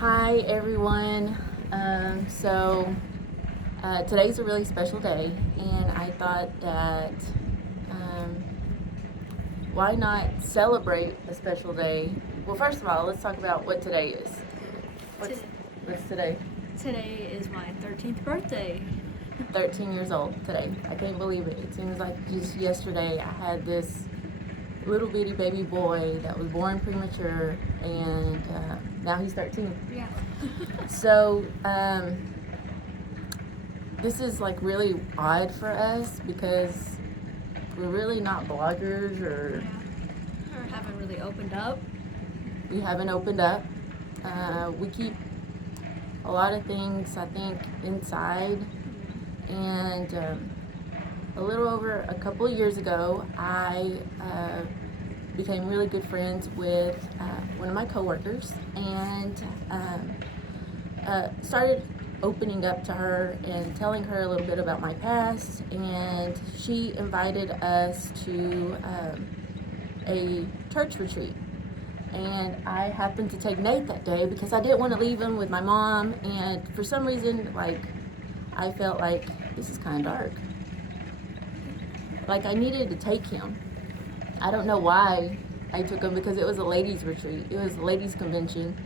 Hi everyone. Today's a really special day, and I thought that um, why not celebrate a special day? Well, first of all, let's talk about what today is. What's today? Today is my 13th birthday. 13 years old today. I can't believe it. It seems like just yesterday I had this little bitty baby boy that was born premature, and now he's 13. Yeah. So, this is like really odd for us because we're really not bloggers, or Or haven't really opened up. we haven't opened up. We keep a lot of things, I think, inside. And a little over a couple of years ago, I became really good friends with one of my coworkers, and started opening up to her and telling her a little bit about my past. And she invited us to a church retreat. And I happened to take Nate that day because I didn't want to leave him with my mom. And for some reason, I felt like this is kind of dark. Like I needed to take him. I don't know why I took him, because it was a ladies' retreat. It was a ladies' convention.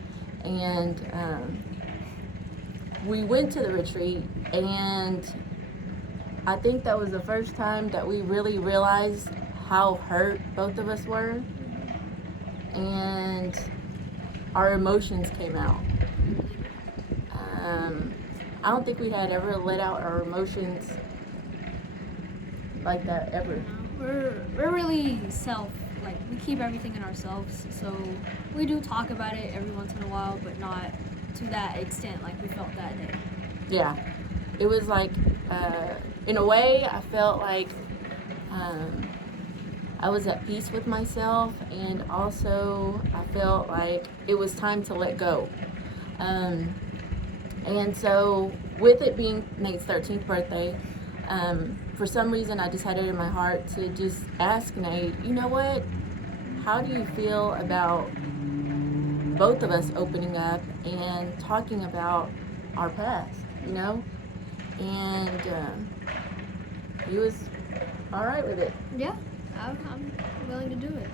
And we went to the retreat, and I think that was the first time that we really realized how hurt both of us were, and our emotions came out. I don't think we had ever let out our emotions like that ever. We're really we keep everything in ourselves. So we do talk about it every once in a while, but not to that extent like we felt that day. Yeah, it was like, in a way, I felt like I was at peace with myself, and also I felt like it was time to let go. And so, with it being Nate's 13th birthday, for some reason I decided in my heart to just ask Nate, you know what? How do you feel about both of us opening up and talking about our past, you know? And he was all right with it. Yeah, I'm willing to do it.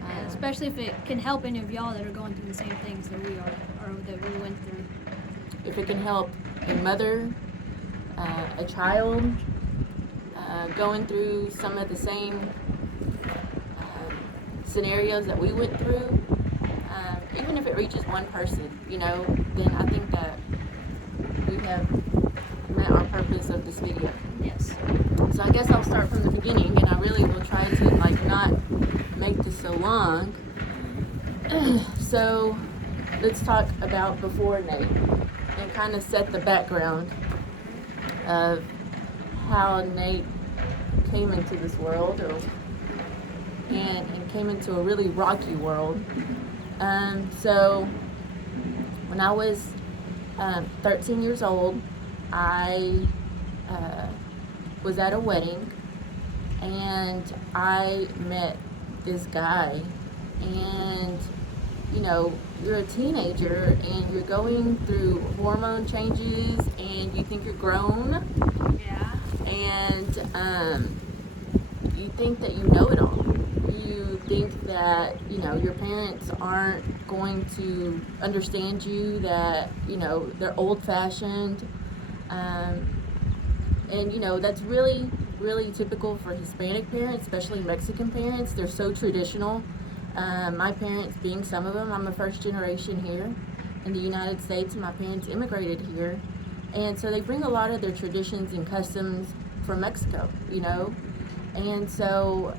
And especially if it can help any of y'all that are going through the same things that we are, or that we went through. If it can help a mother, a child, going through some of the same scenarios that we went through, even if it reaches one person, then I think that we have met our purpose of this video. Yes. So I guess I'll start from the beginning, and I really will try to not make this so long. So let's talk about before Nate, and kind of set the background of how Nate came into this world, and came into a really rocky world. So when I was 13 years old, I was at a wedding, and I met this guy. And you're a teenager, and you're going through hormone changes, and you think you're grown. Yeah. And you think that you know it all. You think that your parents aren't going to understand you, that they're old-fashioned, and that's really, really typical for Hispanic parents, especially Mexican parents. They're so traditional. My parents being some of them, I'm a first generation here in the United States, and my parents immigrated here, and so they bring a lot of their traditions and customs from Mexico, and so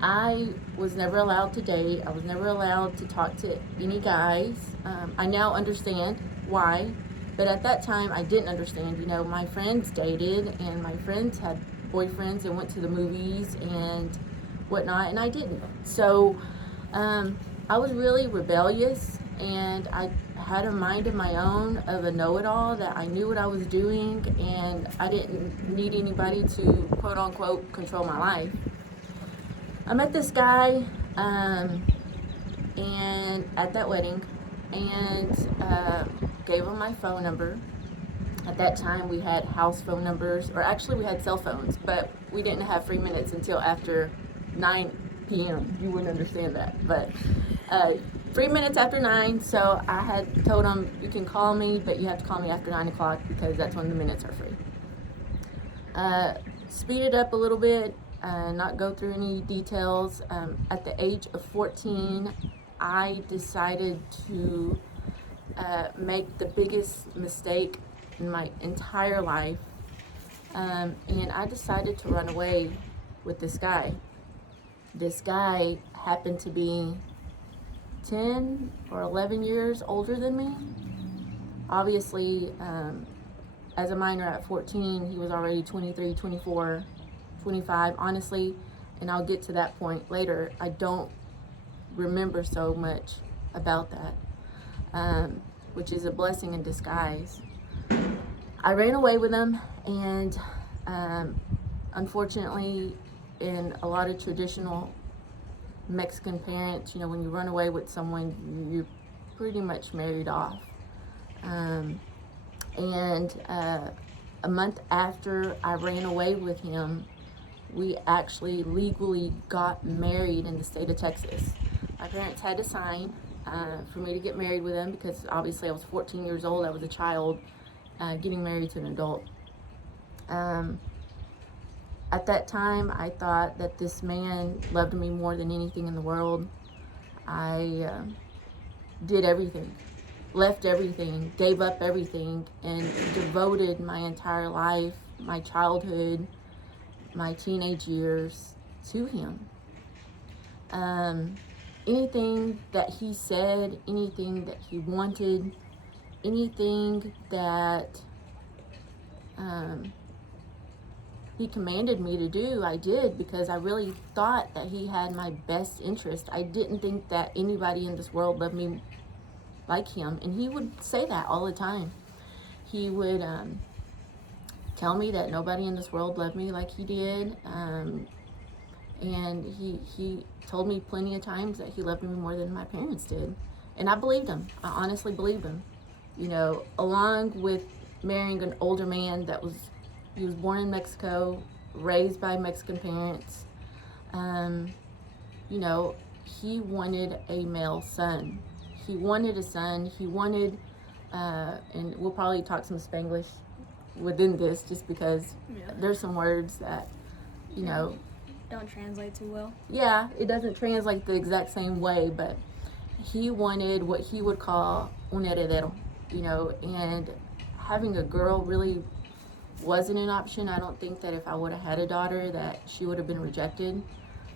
I was never allowed to date. I was never allowed to talk to any guys. I now understand why, but at that time I didn't understand. My friends dated, and my friends had boyfriends and went to the movies and whatnot, and I didn't. So I was really rebellious, and I had a mind of my own, of a know-it-all, that I knew what I was doing, and I didn't need anybody to quote-unquote control my life. I met this guy, and at that wedding, and gave him my phone number. At that time, we had house phone numbers, or actually, we had cell phones, but we didn't have free minutes until after 9 p.m. You wouldn't understand that, but 3 minutes after 9. So I had told him, you can call me, but you have to call me after 9 o'clock because that's when the minutes are free. Speed it up a little bit, not go through any details. At the age of 14, I decided to make the biggest mistake in my entire life, and I decided to run away with this guy. This guy happened to be 10 or 11 years older than me. Obviously, as a minor at 14, he was already 23, 24, 25, honestly, and I'll get to that point later. I don't remember so much about that, which is a blessing in disguise. I ran away with him, and unfortunately, in a lot of traditional Mexican parents, when you run away with someone, you're pretty much married off. And a month after I ran away with him, we actually legally got married in the state of Texas. My parents had to sign for me to get married with him because obviously I was 14 years old. I was a child getting married to an adult. At that time, I thought that this man loved me more than anything in the world. I did everything, left everything, gave up everything, and devoted my entire life, my childhood, my teenage years to him. Anything that he said, anything that he wanted, anything that he commanded me to do, I did, because I really thought that he had my best interest. I didn't think that anybody in this world loved me like him, and he would say that all the time. He would tell me that nobody in this world loved me like he did, and he told me plenty of times that he loved me more than my parents did, and I believed him. I honestly believed him. Along with marrying an older man he was born in Mexico, raised by Mexican parents. He wanted a male son. He wanted a son. He wanted, and we'll probably talk some Spanglish within this, just because there's some words that, don't translate too well. Yeah, it doesn't translate the exact same way, but he wanted what he would call un heredero, and having a girl really wasn't an option. I don't think that if I would have had a daughter that she would have been rejected,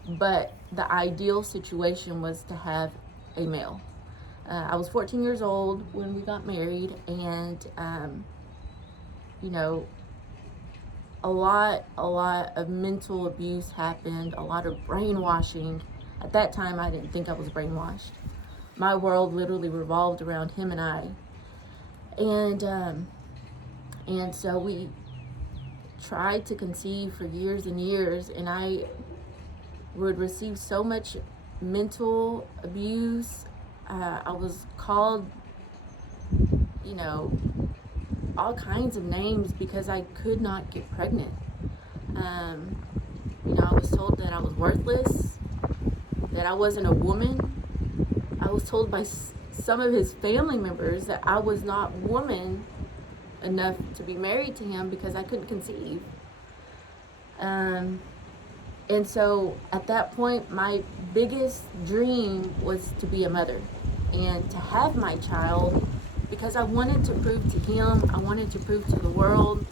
but the ideal situation was to have a male. I was 14 years old when we got married, and a lot of mental abuse happened, a lot of brainwashing. At that time, I didn't think I was brainwashed. My world literally revolved around him and I. And so we tried to conceive for years and years, and I would receive so much mental abuse. I was called, all kinds of names because I could not get pregnant. I was told that I was worthless, that I wasn't a woman. I was told by some of his family members that I was not woman enough to be married to him because I couldn't conceive. And so at that point, my biggest dream was to be a mother and to have my child, because I wanted to prove to him, I wanted to prove to the world,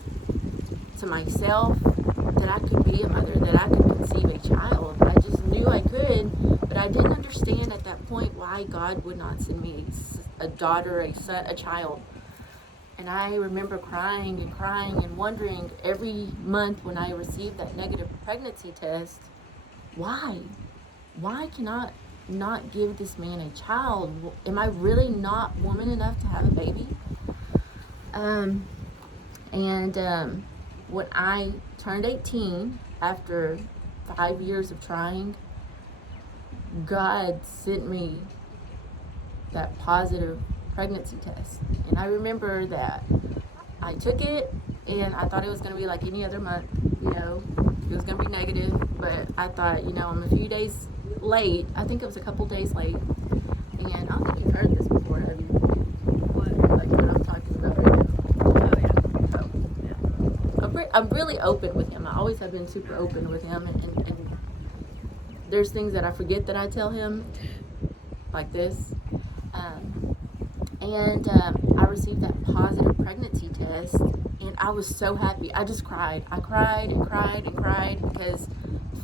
to myself, that I could be a mother, that I could conceive a child. I just knew I could, but I didn't understand at that point why God would not send me a daughter, a son, a child. And I remember crying and wondering every month when I received that negative pregnancy test, why? Why can I not give this man a child? Am I really not woman enough to have a baby? When I turned 18, after 5 years of trying, God sent me that positive pregnancy test. And I remember that I took it and I thought it was going to be like any other month, you know, it was going to be negative, but I thought, you know, I'm a few days late. I think it was a couple days late. And I don't think you've heard this before, have you? What? Like what I'm talking about right now. Oh, yeah. Oh. I'm really open with him. I always have been super open with him. And there's things that I forget that I tell him, like this. I received that positive pregnancy test, and I was so happy. I just cried. I cried and cried and cried because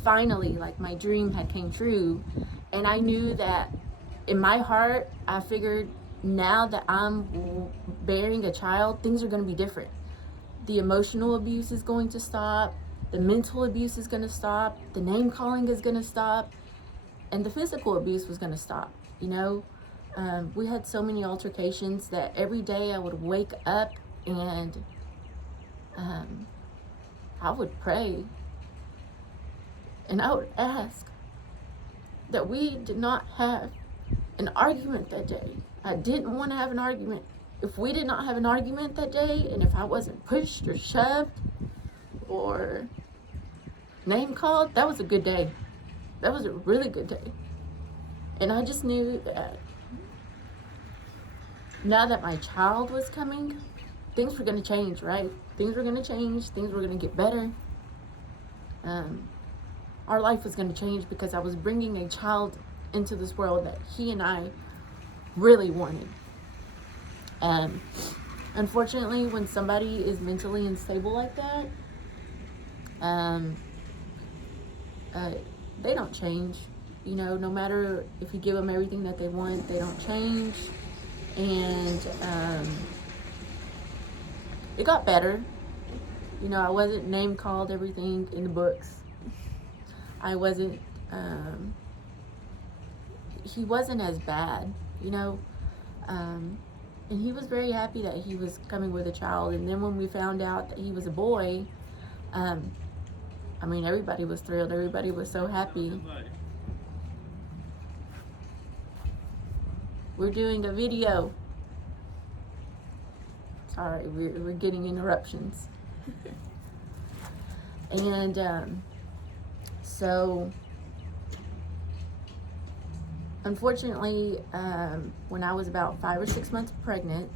finally, like, my dream had came true. And I knew that in my heart, I figured now that I'm bearing a child, things are going to be different. The emotional abuse is going to stop. The mental abuse is going to stop. The name calling is going to stop. And the physical abuse was going to stop, you know? We had so many altercations that every day I would wake up and I would pray and I would ask that we did not have an argument that day. I didn't want to have an argument. If we did not have an argument that day, and if I wasn't pushed or shoved or name called, that was a good day. That was a really good day. And I just knew that now that my child was coming, things were going to change, right? Things were going to change. Things were going to get better. Our life was going to change because I was bringing a child into this world that he and I really wanted. Unfortunately, when somebody is mentally unstable like that, they don't change. You know, no matter if you give them everything that they want, they don't change. And it got better. You know, I wasn't name called everything in the books. I wasn't, he wasn't as bad, you know. And he was very happy that he was coming with a child. And then when we found out that he was a boy, I mean, everybody was thrilled. Everybody was so happy. We're doing a video. Sorry, we're getting interruptions. And so, unfortunately, when I was about 5 or 6 months pregnant,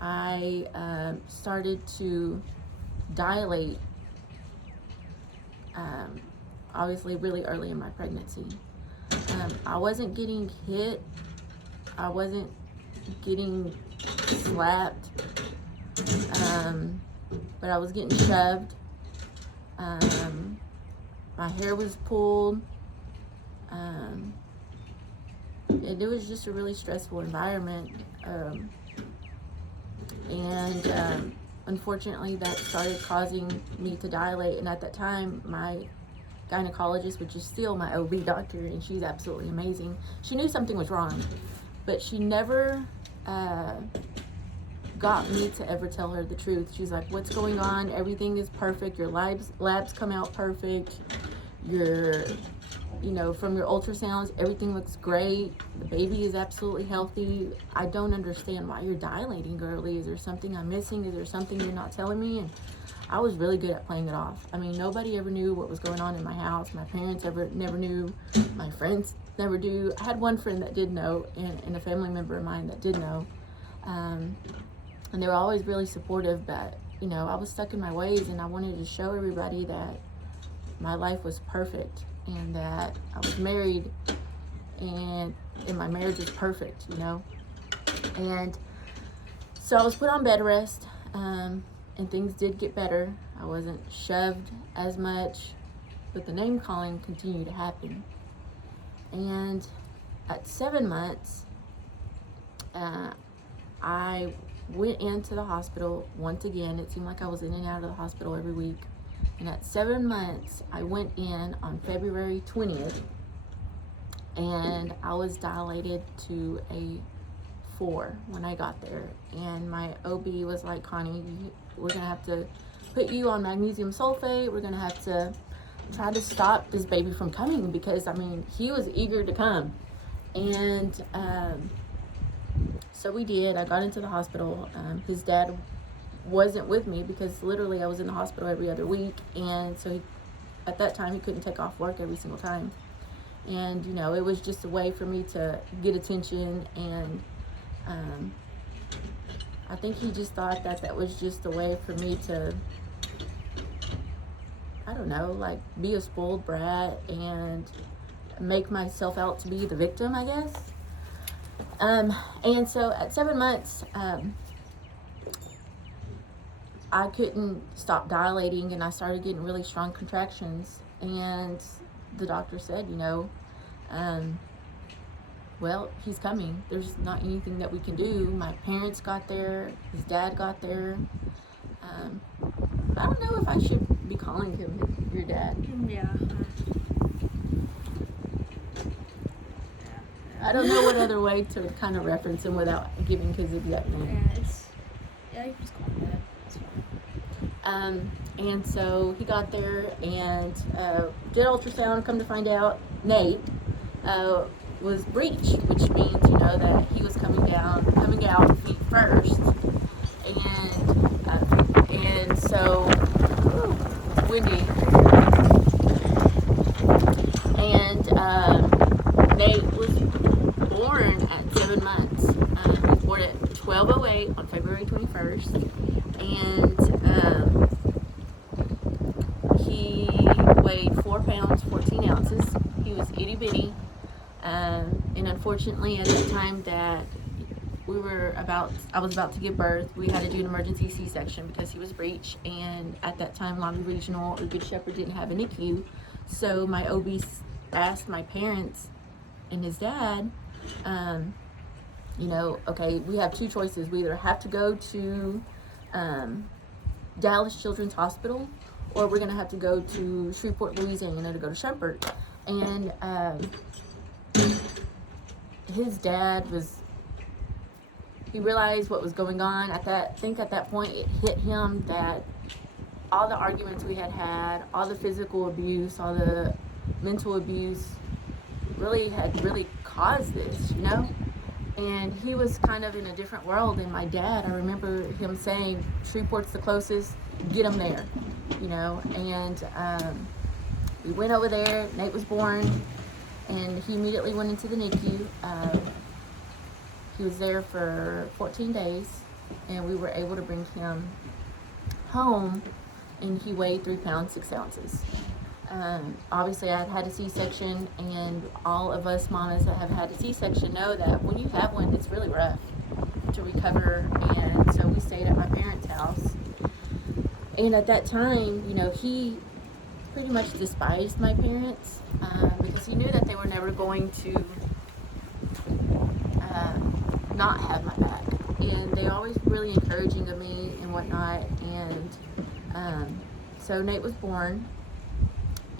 I started to dilate, obviously really early in my pregnancy. I wasn't getting hit. I wasn't getting slapped, but I was getting shoved. My hair was pulled. It was just a really stressful environment. Unfortunately, that started causing me to dilate. And at that time, my gynecologist, which is still my OB doctor, and she's absolutely amazing, she knew something was wrong, but she never got me to ever tell her the truth. She's like, what's going on? Everything is perfect. Your labs come out perfect. You know, from your ultrasounds, everything looks great. The baby is absolutely healthy. I don't understand why you're dilating early. Is there something I'm missing? Is there something you're not telling me? And I was really good at playing it off. I mean, nobody ever knew what was going on in my house. My parents never knew. My friends never knew. I had one friend that did know, and a family member of mine that did know. And they were always really supportive, but, you know, I was stuck in my ways, and I wanted to show everybody that my life was perfect and that I was married and my marriage was perfect, you know. And so I was put on bed rest, and things did get better. I wasn't shoved as much, but the name calling continued to happen. And at 7 months, I went into the hospital once again. It seemed like I was in and out of the hospital every week. And at 7 months, I went in on February 20th, and I was dilated to a 4 when I got there. And my OB was like, Connie, we're going to have to put you on magnesium sulfate. We're going to have to try to stop this baby from coming because, I mean, he was eager to come. And So we did. I got into the hospital. His dad wasn't with me because literally I was in the hospital every other week, and so at that time he couldn't take off work every single time. And it was just a way for me to get attention, and I think he just thought that was just a way for me to, I don't know, like be a spoiled brat and make myself out to be the victim, I guess. And so at 7 months, I couldn't stop dilating, and I started getting really strong contractions. And the doctor said, well, he's coming. There's not anything that we can do. My parents got there. His dad got there. I don't know if I should be calling him your dad. Yeah. I don't know what other way to kind of reference him without giving his exact name. Yeah, you can just call him dad. That's fine. And so he got there and did ultrasound. Come to find out, Nate was breech, which means that he was coming out feet first, and so it's windy, and Nate was born at 7 months. He was born at 12:08 on February 21st, and he weighed 4 pounds 14 ounces. He was itty bitty. And unfortunately, at the time that I was about to give birth, we had to do an emergency C-section because he was breech. And at that time, Lobby Regional or Good Shepherd didn't have an NICU. So my OB asked my parents and his dad, okay, we have two choices. We either have to go to Dallas Children's Hospital, or we're going to have to go to Shreveport, Louisiana to go to Shepherd. And his dad he realized what was going on. At that point it hit him that all the arguments we had, all the physical abuse, all the mental abuse had really caused this, and he was kind of in a different world. And my dad, I remember him saying, Shreveport's the closest, get him there, and we went over there. Nate was born, and he immediately went into the NICU. He was there for 14 days, and we were able to bring him home, and he weighed 3 pounds 6 ounces. Obviously, I had had a C-section, and all of us mamas that have had a C-section know that when you have one, it's really rough to recover. And so we stayed at my parents' house, and at that time, he pretty much despised my parents because he knew that they were never going to not have my back, and they always really encouraging of me and whatnot. And so Nate was born,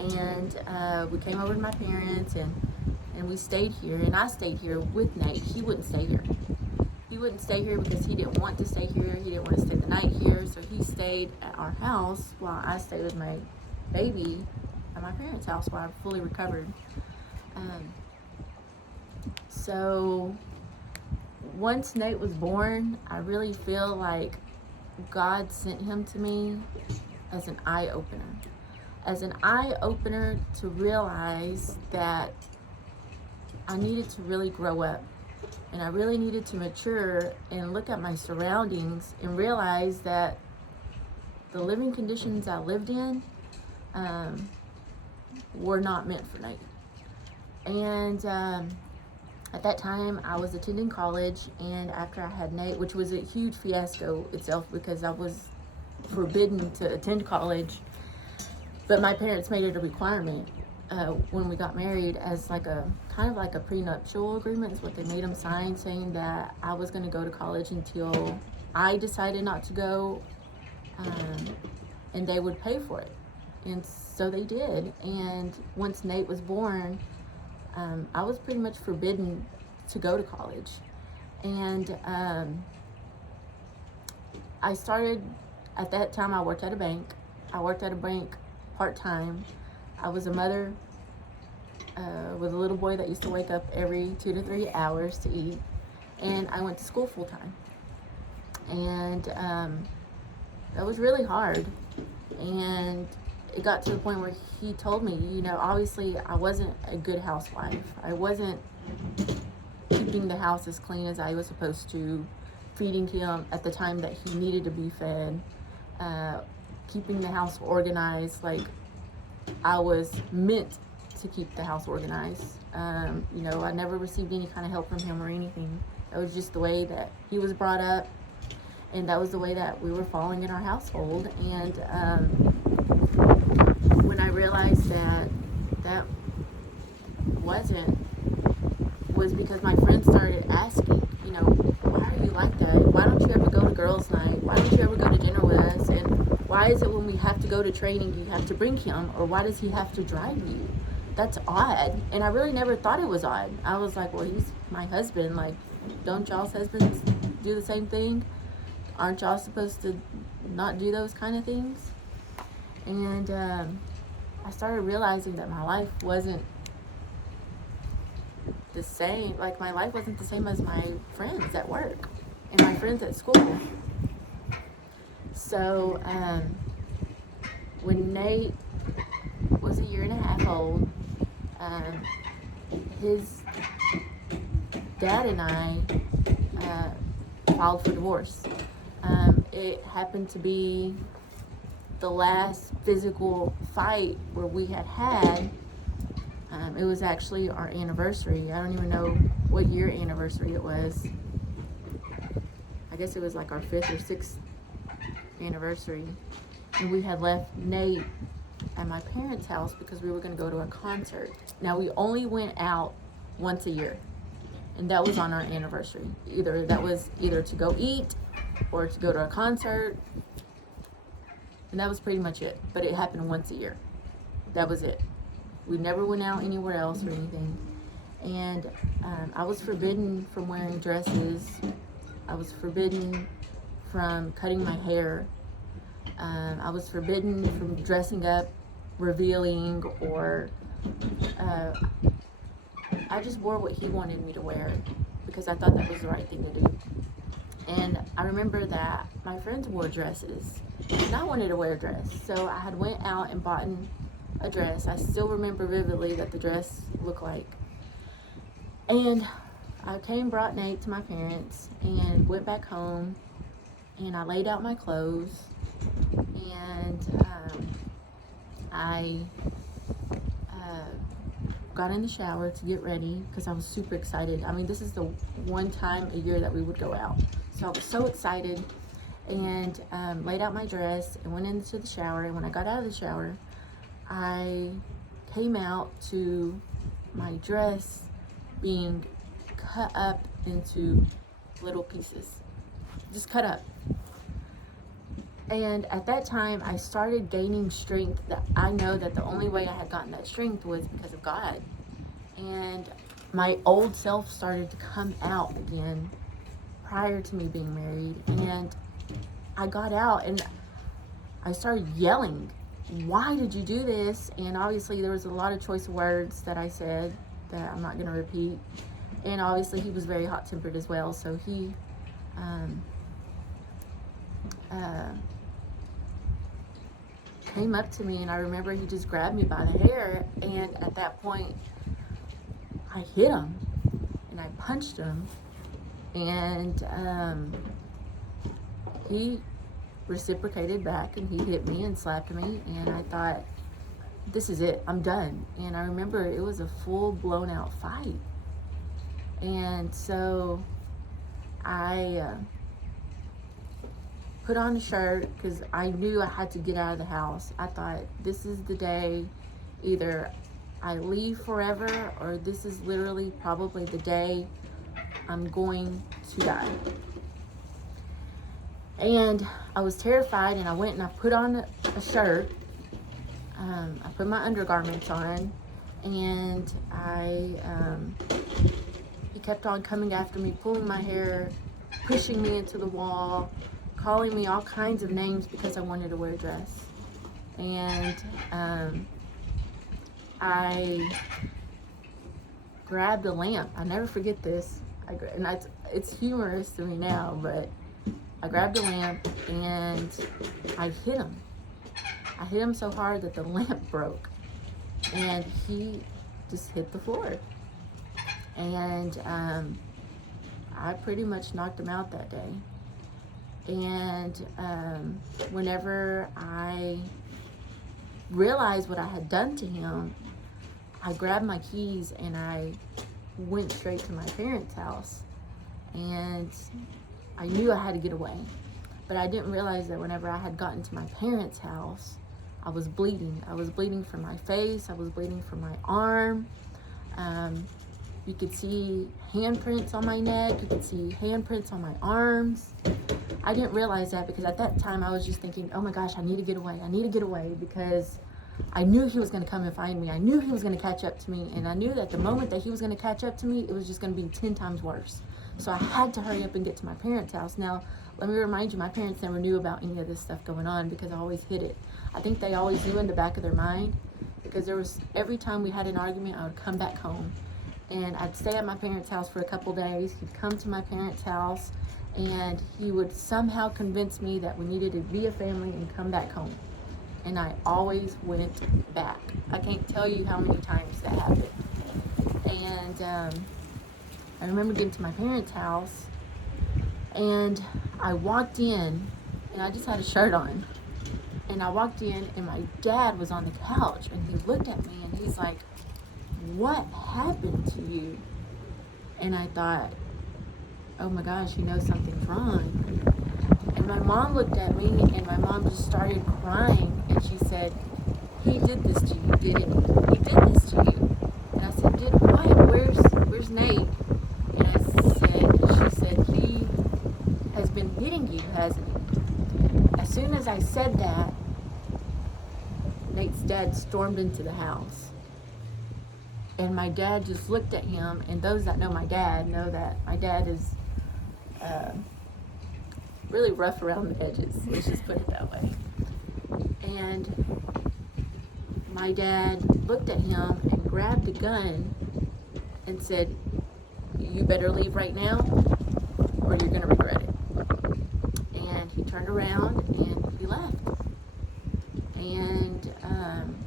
and we came over to my parents, and we stayed here, and I stayed here with Nate. He wouldn't stay here. He wouldn't stay here because he didn't want to stay here. He didn't want to stay the night here, so he stayed at our house while I stayed with my baby at my parents' house while I fully recovered. So once Nate was born, I really feel like God sent him to me as an eye-opener. As an eye-opener to realize that I needed to really grow up, and I really needed to mature and look at my surroundings and realize that the living conditions I lived in were not meant for Nate. And at that time, I was attending college, and after I had Nate, which was a huge fiasco itself because I was forbidden to attend college, but my parents made it a requirement when we got married as like a kind of like a prenuptial agreement is what they made them sign, saying that I was going to go to college until I decided not to go, and they would pay for it. And so they did. And once Nate was born, I was pretty much forbidden to go to college. And I started, at that time I worked at a bank. I worked at a bank part-time. I was a mother with a little boy that used to wake up every 2 to 3 hours to eat. and I went to school full time. And that was really hard. And it got to the point where he told me, obviously I wasn't a good housewife. I wasn't keeping the house as clean as I was supposed to, feeding him at the time that he needed to be fed, keeping the house organized like I was meant to keep the house organized. I never received any kind of help from him or anything. That was just the way that he was brought up, and that was the way that we were following in our household. And when I realized that was because my friends started asking, why are you like that? Why don't you ever go to girls' night? Why don't you ever go to dinner with us? And why is it when we have to go to training, you have to bring him? Or why does he have to drive you? That's odd. And I really never thought it was odd. I was like, well, he's my husband. Like, don't y'all's husbands do the same thing? Aren't y'all supposed to not do those kind of things? And I started realizing that my life wasn't the same. Like, my life wasn't the same as my friends at work and my friends at school. So when Nate was 1.5 years old, his dad and I filed for divorce. It happened to be the last physical fight where we had. It was actually our anniversary. I don't even know what year anniversary it was. I guess it was like our 5th or 6th anniversary. And we had left Nate at my parents' house because we were going to go to a concert. Now, we only went out once a year, and that was on our anniversary. That was either to go eat or to go to a concert, and that was pretty much it. But it happened once a year. That was it. We never went out anywhere else or anything. And I was forbidden from wearing dresses. I was forbidden from cutting my hair. I was forbidden from dressing up, revealing, or I just wore what he wanted me to wear because I thought that was the right thing to do. And I remember that my friends wore dresses, and I wanted to wear a dress. So I had went out and bought a dress. I still remember vividly what the dress looked like. And I brought Nate to my parents and went back home, and I laid out my clothes, and I got in the shower to get ready because I was super excited. I mean, this is the one time a year that we would go out. So I was so excited, and laid out my dress and went into the shower. And when I got out of the shower, I came out to my dress being cut up into little pieces, just cut up. And at that time, I started gaining strength that I know that the only way I had gotten that strength was because of God. And my old self started to come out again prior to me being married. And I got out and I started yelling, why did you do this? And obviously there was a lot of choice words that I said that I'm not going to repeat. And obviously he was very hot-tempered as well, so he came up to me, and I remember he just grabbed me by the hair, and at that point I hit him and I punched him, and he reciprocated back and he hit me and slapped me, and I thought, this is it, I'm done. And I remember it was a full blown out fight. And so I put on a shirt because I knew I had to get out of the house. I thought, this is the day, either I leave forever or this is literally probably the day I'm going to die. And I was terrified, and I went and I put on a shirt. I put my undergarments on, and he kept on coming after me, pulling my hair, pushing me into the wall, calling me all kinds of names because I wanted to wear a dress. And I grabbed a lamp. I'll never forget this. And it's humorous to me now, but I grabbed a lamp and I hit him. I hit him so hard that the lamp broke, and he just hit the floor. And I pretty much knocked him out that day. And whenever I realized what I had done to him, I grabbed my keys and I went straight to my parents' house. And I knew I had to get away. But I didn't realize that whenever I had gotten to my parents' house, I was bleeding. I was bleeding from my face. I was bleeding from my arm. You could see handprints on my neck. You could see handprints on my arms. I didn't realize that because at that time I was just thinking, oh my gosh, I need to get away. I need to get away because I knew he was going to come and find me. I knew he was going to catch up to me. And I knew that the moment that he was going to catch up to me, it was just going to be 10 times worse. So I had to hurry up and get to my parents' house. Now, let me remind you, my parents never knew about any of this stuff going on because I always hid it. I think they always knew in the back of their mind because there was, every time we had an argument, I would come back home. And I'd stay at my parents' house for a couple days. He'd come to my parents' house and he would somehow convince me that we needed to be a family and come back home. And I always went back. I can't tell you how many times that happened. And I remember getting to my parents' house and I walked in and I just had a shirt on. And I walked in and my dad was on the couch and he looked at me and he's like, what happened to you? And I thought, oh my gosh, something's wrong. And my mom looked at me and my mom just started crying and she said, he did this to you, didn't he? He did this to you. And I said, did what? Where's Nate? And she said, he has been hitting you, hasn't he? As soon as I said that, Nate's dad stormed into the house. And my dad just looked at him, and those that know my dad know that my dad is really rough around the edges. Let's just put it that way. And my dad looked at him and grabbed a gun and said, you better leave right now or you're going to regret it. And he turned around and he left. And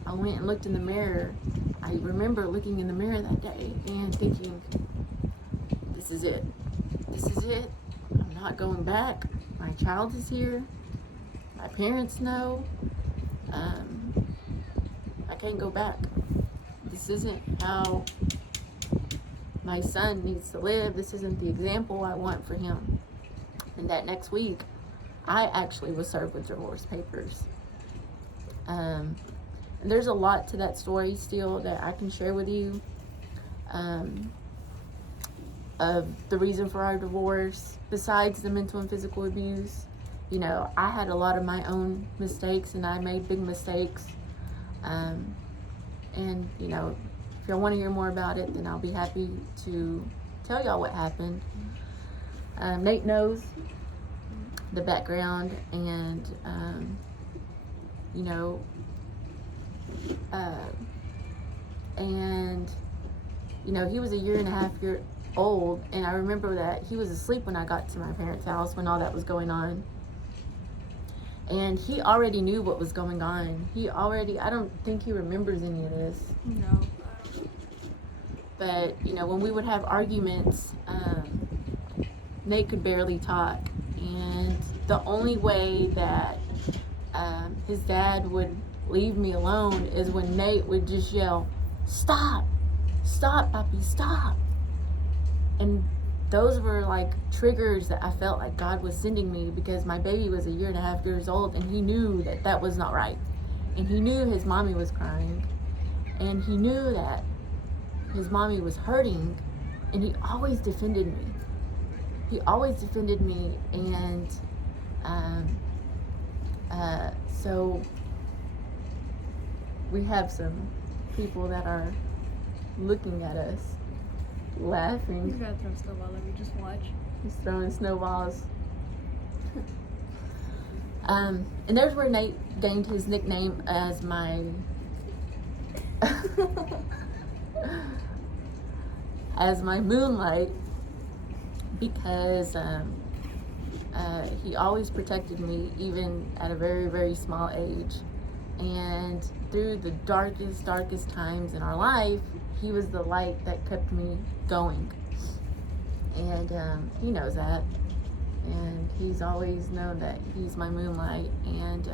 I went and looked in the mirror. I remember looking in the mirror that day and thinking, this is it. This is it. I'm not going back. My child is here. My parents know. I can't go back. This isn't how my son needs to live. This isn't the example I want for him. And that next week, I actually was served with divorce papers. And there's a lot to that story still that I can share with you, of the reason for our divorce, besides the mental and physical abuse. I had a lot of my own mistakes and I made big mistakes. And, if y'all want to hear more about it, then I'll be happy to tell y'all what happened. Nate knows the background and, he was a year and a half old, and I remember that he was asleep when I got to my parents' house when all that was going on. And he already knew what was going on. I don't think he remembers any of this. No. But, when we would have arguments, Nate could barely talk. And the only way that his dad would leave me alone is when Nate would just yell, stop, Papi, stop. And those were like triggers that I felt like God was sending me because my baby was a year and a half years old and he knew that that was not right. And he knew his mommy was crying. And he knew that his mommy was hurting. And he always defended me. And so we have some people that are looking at us, laughing. He's gonna throw a snowball. Let me just watch. He's throwing snowballs. And there's where Nate gained his nickname as my as my moonlight, because he always protected me, even at a very, very small age. And through the darkest times in our life, he was the light that kept me going. And he knows that. And he's always known that he's my moonlight. And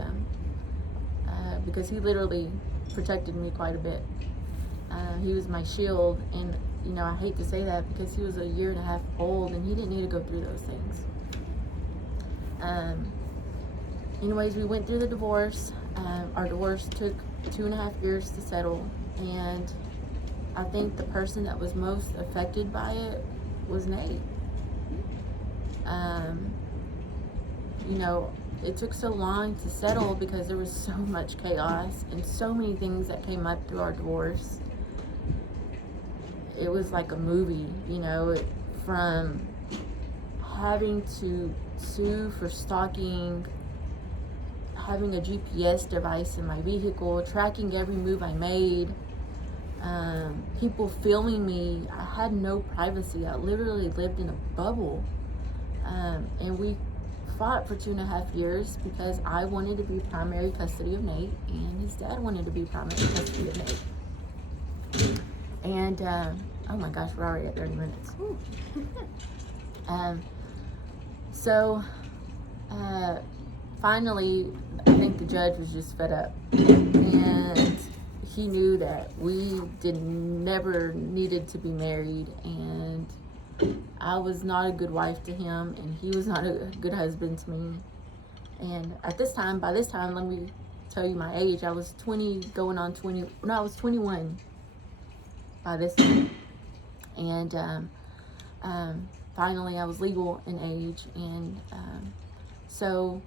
because he literally protected me quite a bit. He was my shield. And, I hate to say that because he was a year and a half old and he didn't need to go through those things. Anyways, we went through the divorce. Our divorce took 2.5 years to settle, and I think the person that was most affected by it was Nate. It took so long to settle because there was so much chaos and so many things that came up through our divorce. It was like a movie, from having to sue for stalking, having a GPS device in my vehicle, tracking every move I made, people filming me. I had no privacy. I literally lived in a bubble. And we fought for 2.5 years because I wanted to be primary custody of Nate and his dad wanted to be primary custody of Nate. And oh my gosh, we're already at 30 minutes. So finally, I think the judge was just fed up, and he knew that we never needed to be married, and I was not a good wife to him, and he was not a good husband to me. And by this time, let me tell you my age. I was 20, going on 20. No, I was 21 by this time, and finally, I was legal in age, and so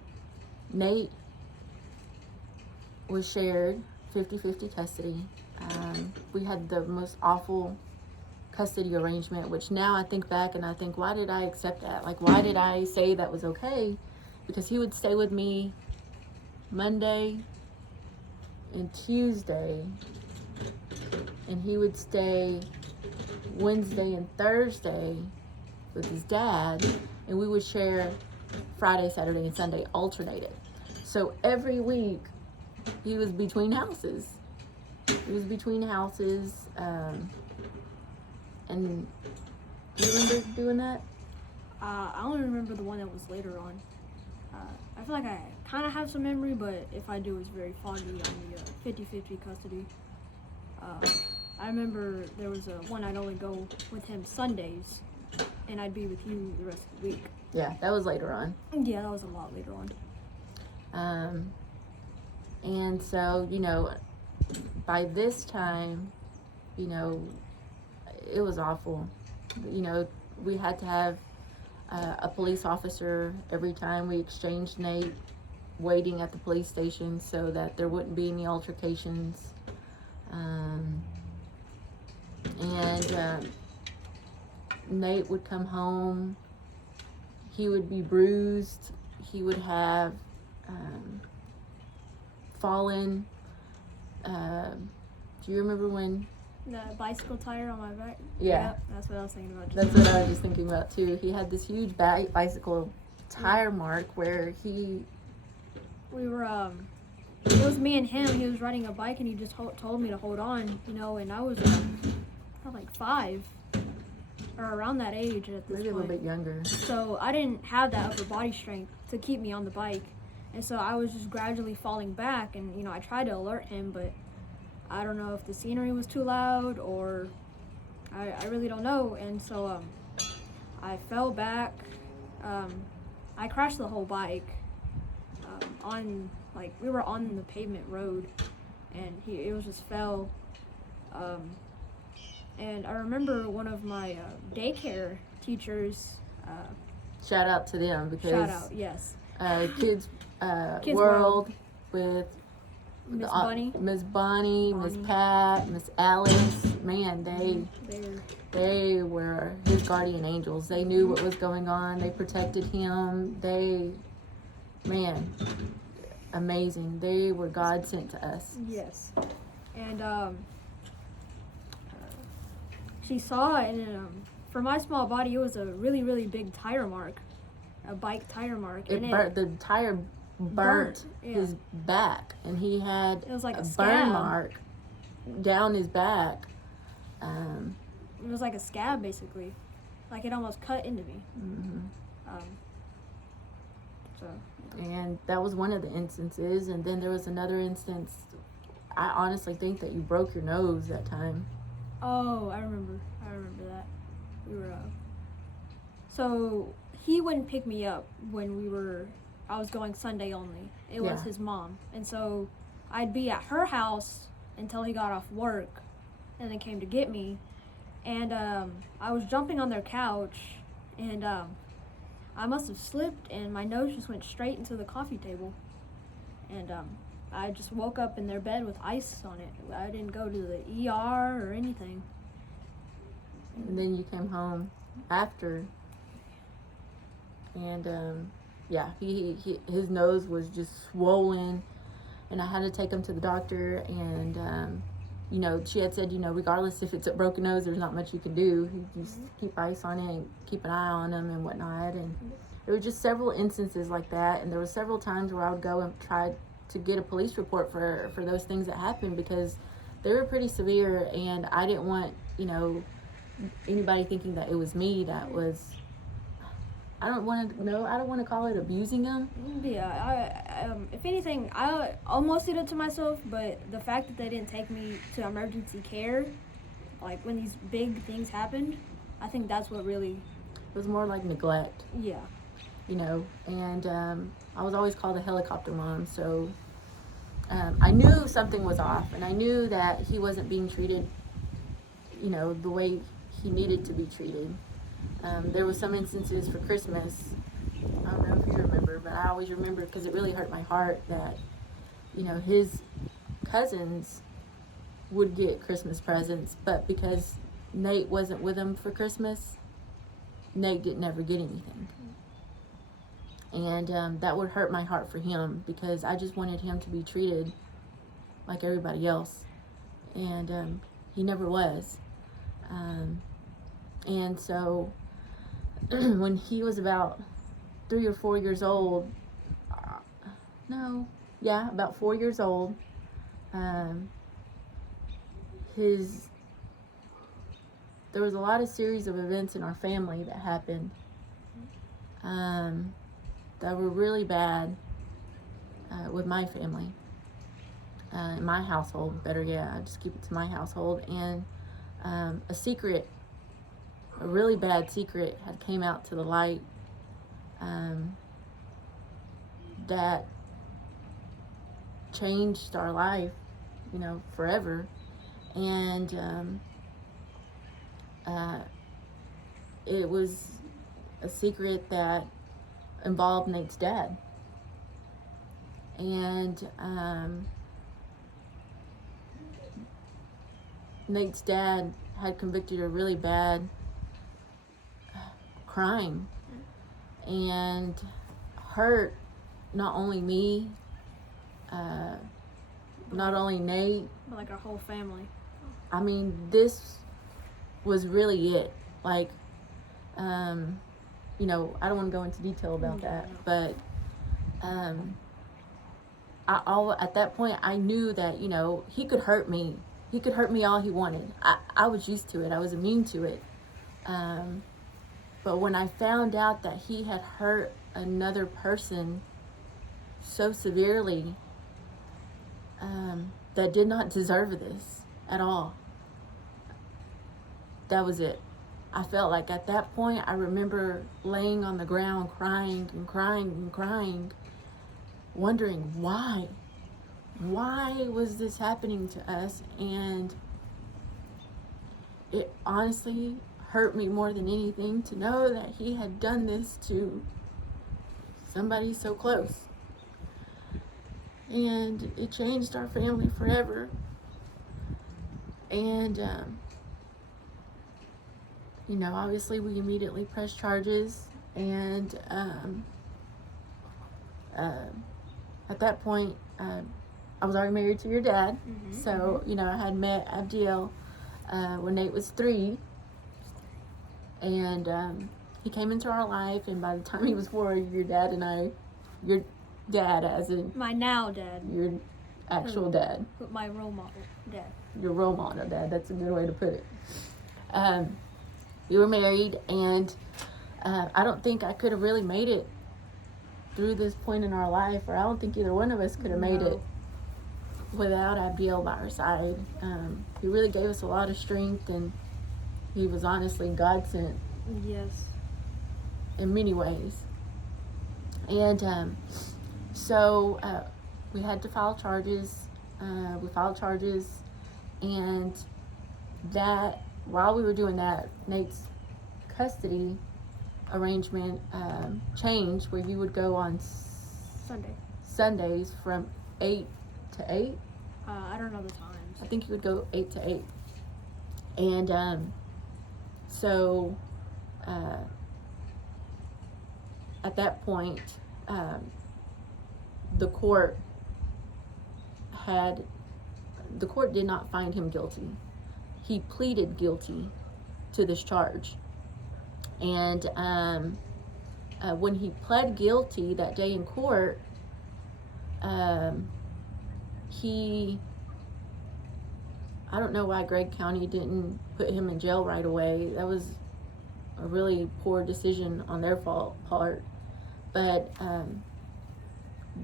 Nate was shared 50-50 custody. We had the most awful custody arrangement, which now I think back and I think, why did I accept that? Like, why did I say that was okay? Because he would stay with me Monday and Tuesday, and he would stay Wednesday and Thursday with his dad, and we would share Friday, Saturday, and Sunday, alternated. So every week he was between houses. And do you remember doing that? I only remember the one that was later on. I feel like I kind of have some memory, but if I do, it's very foggy on the 50-50 custody. I remember there was one I'd only go with him Sundays, and I'd be with you the rest of the week. Yeah, that was later on. Yeah, that was a lot later on. And so, by this time, it was awful. We had to have a police officer every time we exchanged Nate, waiting at the police station so that there wouldn't be any altercations. And Nate would come home. He would be bruised. He would have fallen. Do you remember when? The bicycle tire on my back? Yeah. Yep, that's what I was thinking about. That's what I was just thinking about too. He had this huge bicycle tire mark where we were, it was me and him. He was riding a bike and he just told me to hold on, and I was like 5 or around that age at this maybe point. A little bit younger. So I didn't have that upper body strength to keep me on the bike. And so I was just gradually falling back, and I tried to alert him, but I don't know if the scenery was too loud or I really don't know. And so I fell back. I crashed the whole bike we were on the pavement road, and it was just fell. And I remember one of my daycare teachers. Shout out to them because shout out, yes. Kids Kids World with Miss Bunny, Miss Bonnie, Miss Pat, Miss Alice. Man, they were his guardian angels. They knew what was going on. They protected him. Amazing. They were God sent to us. Yes. And she saw it, and for my small body, it was a really, really big tire mark, a bike tire mark. It burnt, the tire burnt yeah. his back, and he had It was like a burn scab. mark down his back. It was like a scab, basically. Like it almost cut into me. So. And that was one of the instances. And then there was another instance. I honestly think that you broke your nose that time. Oh, I remember that. We were. So he wouldn't pick me up when I was going Sunday only. It was his mom, and so I'd be at her house until he got off work, and then came to get me. And I was jumping on their couch, and I must have slipped, and my nose just went straight into the coffee table. And I just woke up in their bed with ice on it. I didn't go to the ER or anything. And then you came home after, and his nose was just swollen, and I had to take him to the doctor. And she had said, regardless if it's a broken nose, there's not much you can do. You just keep ice on it and keep an eye on him and whatnot. And there were just several instances like that, and there were several times where I would go and try to get a police report for those things that happened, because they were pretty severe, and I didn't want anybody thinking that it was me that was. I don't want to call it abusing him. Yeah, if anything, I almost did it to myself, but the fact that they didn't take me to emergency care, like when these big things happened, I think that's what really. It was more like neglect. Yeah. And I was always called a helicopter mom, so I knew something was off, and I knew that he wasn't being treated, the way he needed to be treated. There were some instances for Christmas, I don't know if you remember, but I always remember because it really hurt my heart that, his cousins would get Christmas presents, but because Nate wasn't with him for Christmas, Nate didn't ever get anything. And that would hurt my heart for him, because I just wanted him to be treated like everybody else. And he never was. And so when he was about 3 or 4 years old, about 4 years old, there was a lot of series of events in our family that happened that were really bad with my family, in my household. Better yet, I just keep it to my household. And a really bad secret had came out to the light that changed our life, forever. And it was a secret that involved Nate's dad. And Nate's dad had convicted a really bad crime and hurt not only me, not only Nate, but like our whole family. I mean, this was really it. Like, I don't want to go into detail about that, but at that point I knew that, he could hurt me. He could hurt me all he wanted. I was used to it. I was immune to it. But when I found out that he had hurt another person so severely that did not deserve this at all, that was it. I felt like at that point, I remember laying on the ground crying and crying and crying, wondering why was this happening to us. And it honestly hurt me more than anything to know that he had done this to somebody so close. And it changed our family forever. And obviously we immediately pressed charges, and at that point I was already married to your dad. So I had met Abdiel when Nate was 3, And he came into our life, and by the time he was 4, your dad, as in My now dad. your actual dad. My role model dad. Your role model dad. That's a good way to put it. We were married, and I don't think I could have really made it through this point in our life, or I don't think either one of us could have made it without Abiel by our side. He really gave us a lot of strength, and he was honestly God sent. Yes. In many ways. And so we had to file charges. We filed charges, and that while we were doing that, Nate's custody arrangement changed, where you would go on Sundays from 8 to 8. I don't know the times. I think you would go 8 to 8. And so at that point, the court did not find him guilty. He pleaded guilty to this charge. And when he pled guilty that day in court, I don't know why Gregg County didn't put him in jail right away. That was a really poor decision on their part. But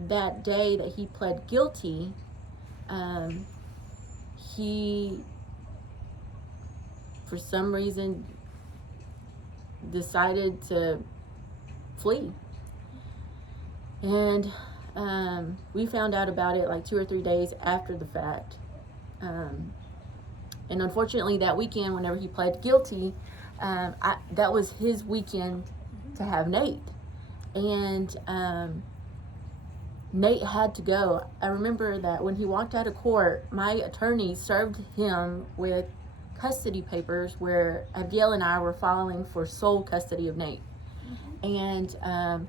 that day that he pled guilty, he, for some reason, decided to flee. And we found out about it like 2 or 3 days after the fact. And unfortunately, that weekend, whenever he pled guilty, that was his weekend to have Nate. And Nate had to go. I remember that when he walked out of court, my attorney served him with custody papers where Abiel and I were filing for sole custody of Nate. And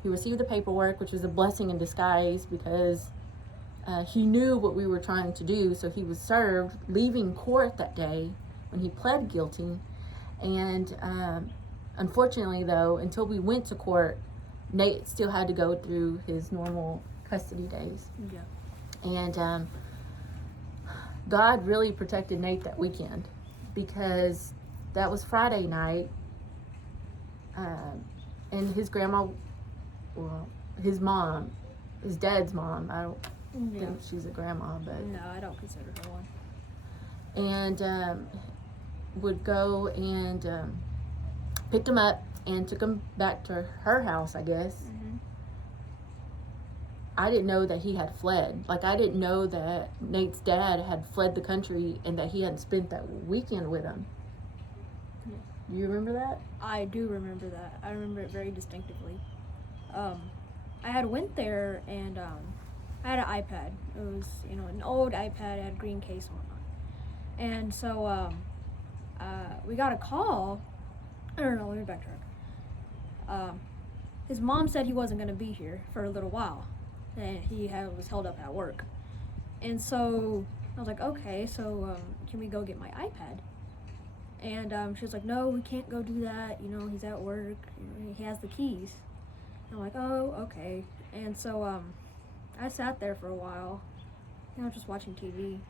he received the paperwork, which was a blessing in disguise, because he knew what we were trying to do. So he was served leaving court that day when he pled guilty. And unfortunately, though, until we went to court, Nate still had to go through his normal custody days. Yeah. And God really protected Nate that weekend, because that was Friday night. And his grandma, well, his mom, his dad's mom, I don't think she's a grandma, but... No, I don't consider her one. And would go and picked him up and took him back to her house, I guess. I didn't know that he had fled. Like, I didn't know that Nate's dad had fled the country and that he hadn't spent that weekend with him. Do you remember that? I do remember that. I remember it very distinctively. I had went there, and I had an iPad. It was, an old iPad. It had a green case and whatnot. And so we got a call. I don't know, let me backtrack. His mom said he wasn't going to be here for a little while, and he was held up at work. And so I was like, okay, so can we go get my iPad? And she was like, no, we can't go do that. He's at work. He has the keys. And I'm like, oh, okay. And so I sat there for a while, just watching TV.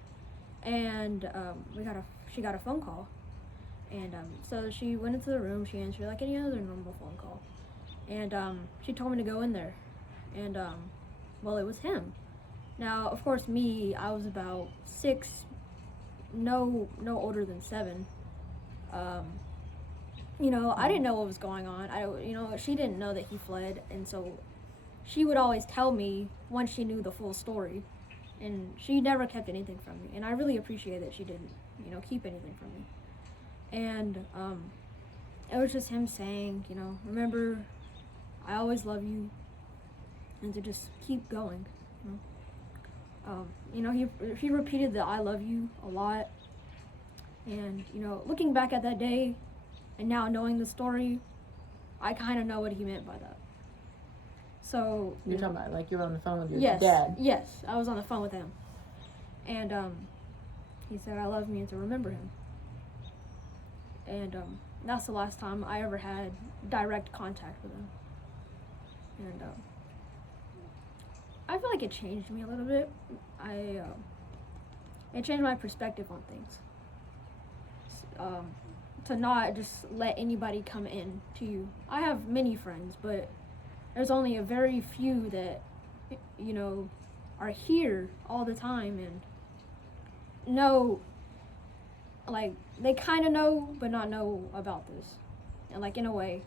And she got a phone call. And so she went into the room. She answered like any other normal phone call. And she told me to go in there. And, well, it was him. Now, of course, I was about 6, no older than 7. I didn't know what was going on. She didn't know that he fled, and so she would always tell me once she knew the full story, and she never kept anything from me, and I really appreciate that she didn't, keep anything from me. And it was just him saying, remember, I always love you, and to just keep going. He repeated the I love you a lot. And, looking back at that day and now knowing the story, I kind of know what he meant by that. So... You're talking about, like, you were on the phone with your dad? Yes, I was on the phone with him. And he said, I love me, and to remember him. And that's the last time I ever had direct contact with him. And I feel like it changed me a little bit. It changed my perspective on things. To not just let anybody come in to you. I have many friends, but there's only a very few that, you know, are here all the time and know, like, they kind of know, but not know about this. And, like, in a way.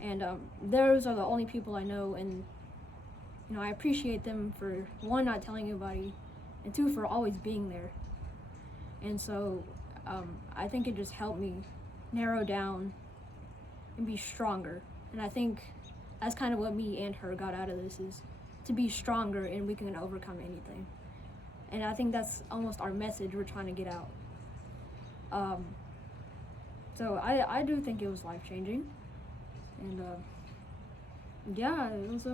And those are the only people I know, and, you know, I appreciate them for, one, not telling anybody, and two, for always being there. And so I think it just helped me narrow down and be stronger. And I think that's kind of what me and her got out of this, is to be stronger and we can overcome anything. And I think that's almost our message we're trying to get out. So I do think it was life-changing. And yeah, it was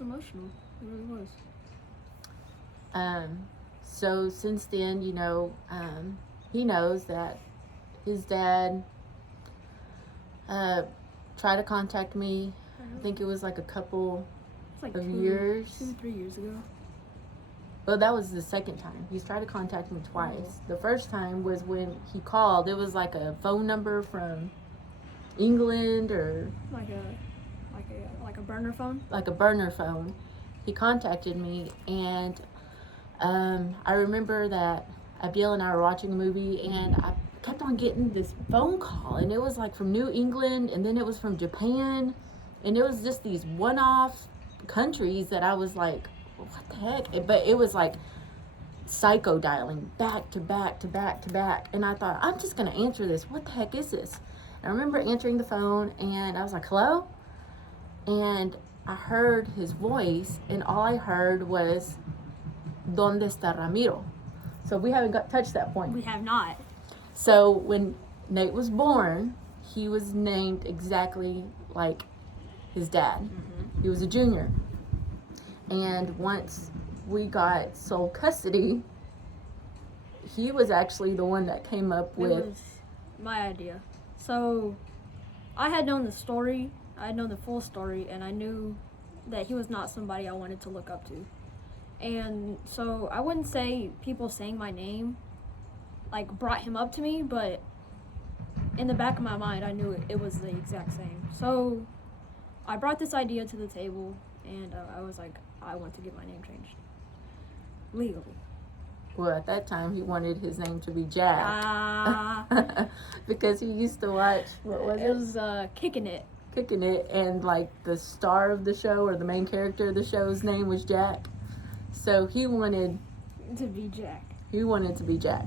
emotional. It really was. So since then, you know, he knows that his dad tried to contact me. I think it was like a couple It's like of years. 2-3 years ago. Well, that was the second time. He's tried to contact me twice. The first time was when he called. It was like a phone number from England or Like a burner phone. like a burner phone. He contacted me, and I remember that Abiel and I were watching a movie, and I kept on getting this phone call, and it was like from New England, and then it was from Japan, and it was just these one-off countries that I was like, what the heck? But it was like psycho dialing back to back to back to back, and I thought, I'm just gonna answer this. What the heck is this? And I remember answering the phone, and I was like, hello? And I heard his voice, and all I heard was, ¿Dónde está Ramiro? So we haven't touched that point. We have not. So when Nate was born, he was named exactly like his dad. Mm-hmm. He was a junior. And once we got sole custody, he was actually the one that came up with... It was my idea. So I had known the story. I had known the full story, and I knew that he was not somebody I wanted to look up to. And so I wouldn't say people saying my name like brought him up to me, but in the back of my mind I knew it was the exact same. So I brought this idea to the table, and I was like, I want to get my name changed legally. Well, at that time he wanted his name to be Jack. Because he used to watch, what was it? It was Kicking It. Kicking It, and like the star of the show, or the main character of the show's name was Jack. So he wanted to be Jack. He wanted to be Jack.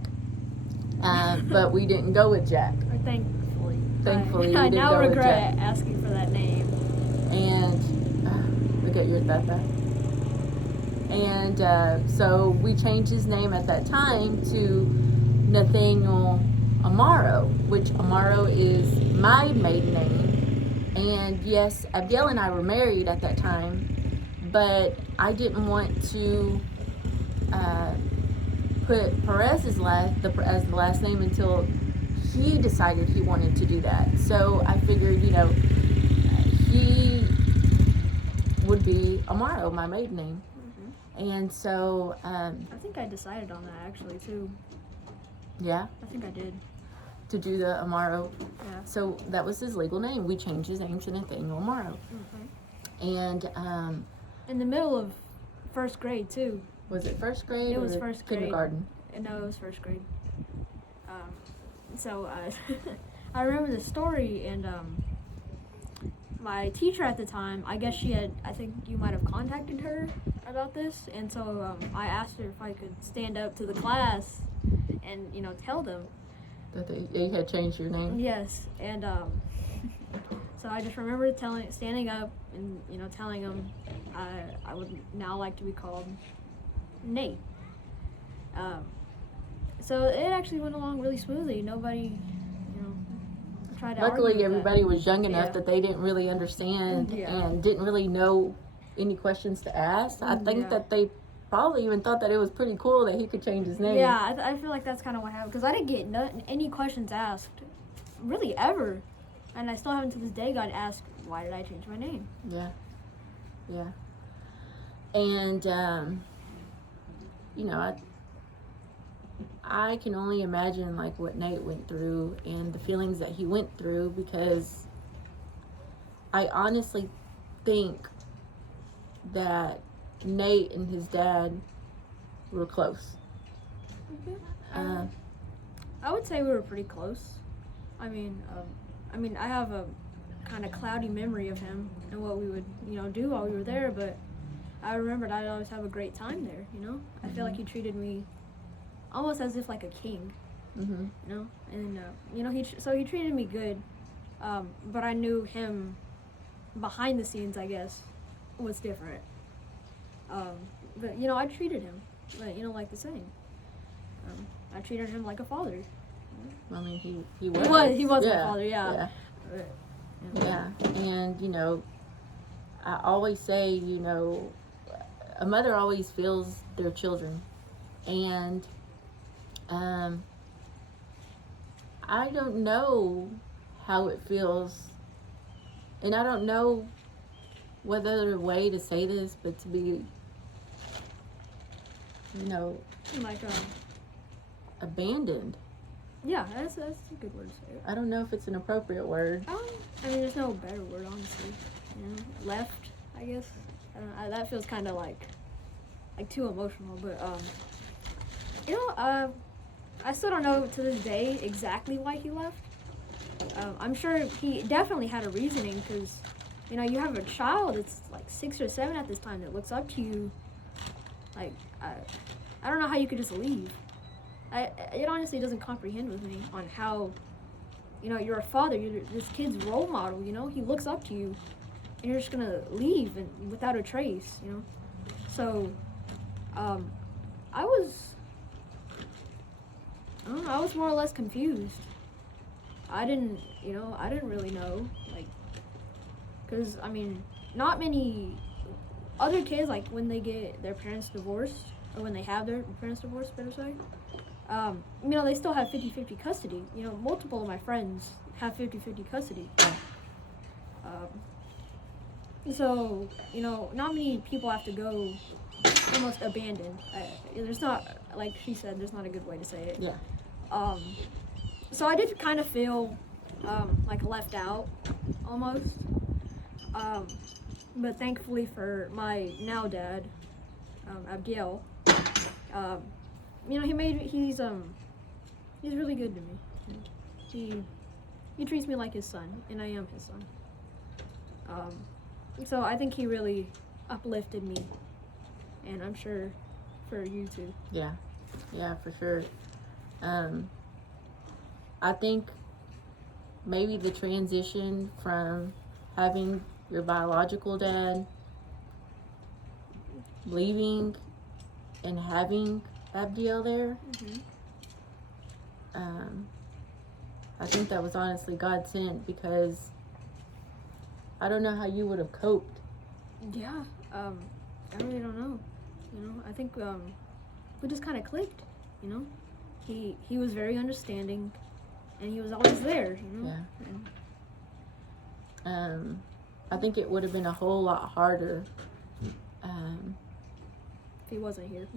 But we didn't go with Jack. Or thankfully. Thankfully, I we didn't now go with regret Jack. asking for that name. And look at your tata. And so we changed his name at that time to Nathaniel Amaro, which Amaro is my maiden name. And yes, Abiel and I were married at that time, but I didn't want to put Perez as the last name until he decided he wanted to do that. So I figured, you know, he would be Amaro, my maiden name. Mm-hmm. And so I think I decided on that actually too. yeah, I think I did. to do the Amaro. Yeah. So that was his legal name. We changed his name to Nathaniel Amaro. Mm-hmm. And In the middle of first grade too. was it first grade? It was or first grade. kindergarten? No, it was first grade. So I remember the story, and my teacher at the time, I guess I think you might have contacted her about this, and so I asked her if I could stand up to the class and, you know, tell them. That they had changed your name? Yes, and so I just remember standing up and, you know, telling them I would now like to be called Nate. So it actually went along really smoothly. Nobody, you know, tried to argue Luckily, with everybody that. was young enough Yeah. that they didn't really understand Yeah. and didn't really know any questions to ask. I think Yeah. that they probably even thought that it was pretty cool that he could change his name. Yeah, I feel like that's kind of what happened, because I didn't get any questions asked, really, ever. And I still haven't to this day got asked, why did I change my name? Yeah. Yeah. And, you know, I can only imagine like what Nate went through and the feelings that he went through, because I honestly think that Nate and his dad were close. I would say we were pretty close. I mean, I have a kind of cloudy memory of him and what we would, do while we were there, but I remembered I'd always have a great time there, I feel like he treated me almost as if like a king, Mm-hmm. and, he treated me good, but I knew him behind the scenes, I guess, was different. But, I treated him, like the saying. I treated him like a father. I mean, he was. He was Yeah. my father, yeah. Yeah. And, I always say, a mother always feels their children. And I don't know how it feels. And I don't know what other way to say this, but to be, Like, abandoned. yeah, that's a good word to say. I don't know if it's an appropriate word. I mean, there's no better word, honestly. Left, I guess. I don't know, that feels kind of like too emotional, but I still don't know to this day exactly why he left. I'm sure he definitely had a reasoning, because you have a child that's like 6 or 7 at this time that looks up to you. Like, I don't know how you could just leave. It honestly doesn't comprehend with me on how, you're a father, you're this kid's role model, he looks up to you, and you're just gonna leave and without a trace, So, I was more or less confused. I didn't really know, like, because, not many other kids, like, when they get their parents divorced, or when they have their parents divorced, better say, they still have 50-50 custody. Multiple of my friends have 50-50 custody. So, not many people have to go almost abandoned. There's not, like she said, there's not a good way to say it. Yeah. So I did kind of feel, like left out, almost. But thankfully for my now dad, Abdiel, he's really good to me. He treats me like his son, and I am his son. So I think he really uplifted me, and I'm sure for you too. Yeah, for sure. I think maybe the transition from having your biological dad leaving and having Abdiel there, I think that was honestly God sent, because I don't know how you would have coped. Yeah, I really don't know. I think we just kind of clicked. He was very understanding, and he was always there. Yeah. I think it would have been a whole lot harder. If he wasn't here.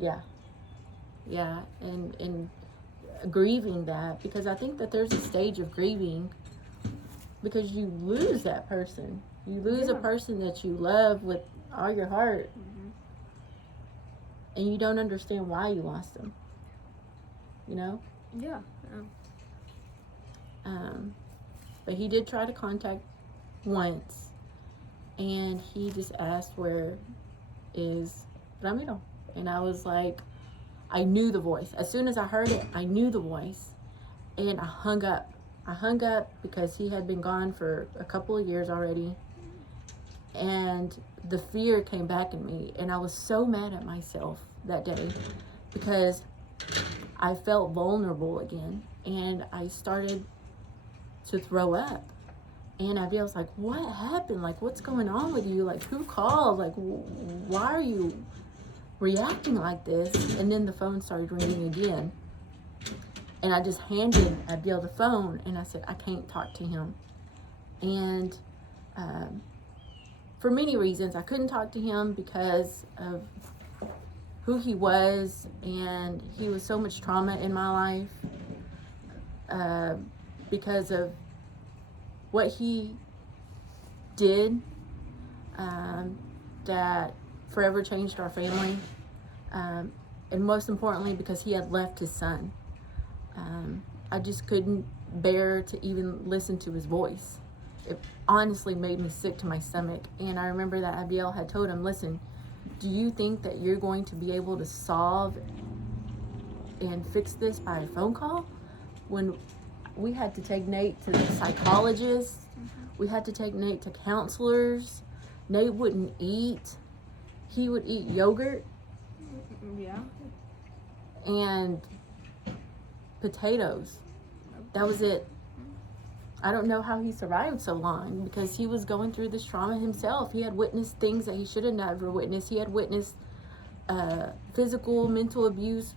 Yeah, and grieving that, because I think that there's a stage of grieving, because you lose that person. You lose a person that you love with all your heart, and you don't understand why you lost them. Yeah. But he did try to contact once, and he just asked, where is Ramiro? And I was like, I knew the voice. As soon as I heard it, I knew the voice, and I hung up. Because he had been gone for a couple of years already, and the fear came back in me, and I was so mad at myself that day, because I felt vulnerable again, and I started to throw up. And I was like, what happened? Like, what's going on with you? Like, who called? Like, why are you reacting like this? And then the phone started ringing again. And I just handed Abdiel the phone, and I said, I can't talk to him. And for many reasons, I couldn't talk to him because of who he was, and he was so much trauma in my life because of what he did that forever changed our family, and most importantly because he had left his son. I just couldn't bear to even listen to his voice. It honestly made me sick to my stomach. And I remember that Abiel had told him, listen, do you think that you're going to be able to solve and fix this by a phone call? When we had to take Nate to the psychologist, we had to take Nate to counselors. Nate wouldn't eat. He would eat yogurt. Yeah. And potatoes. That was it. I don't know how he survived so long, because he was going through this trauma himself. He had witnessed things that he should have never witnessed. He had witnessed physical, mental abuse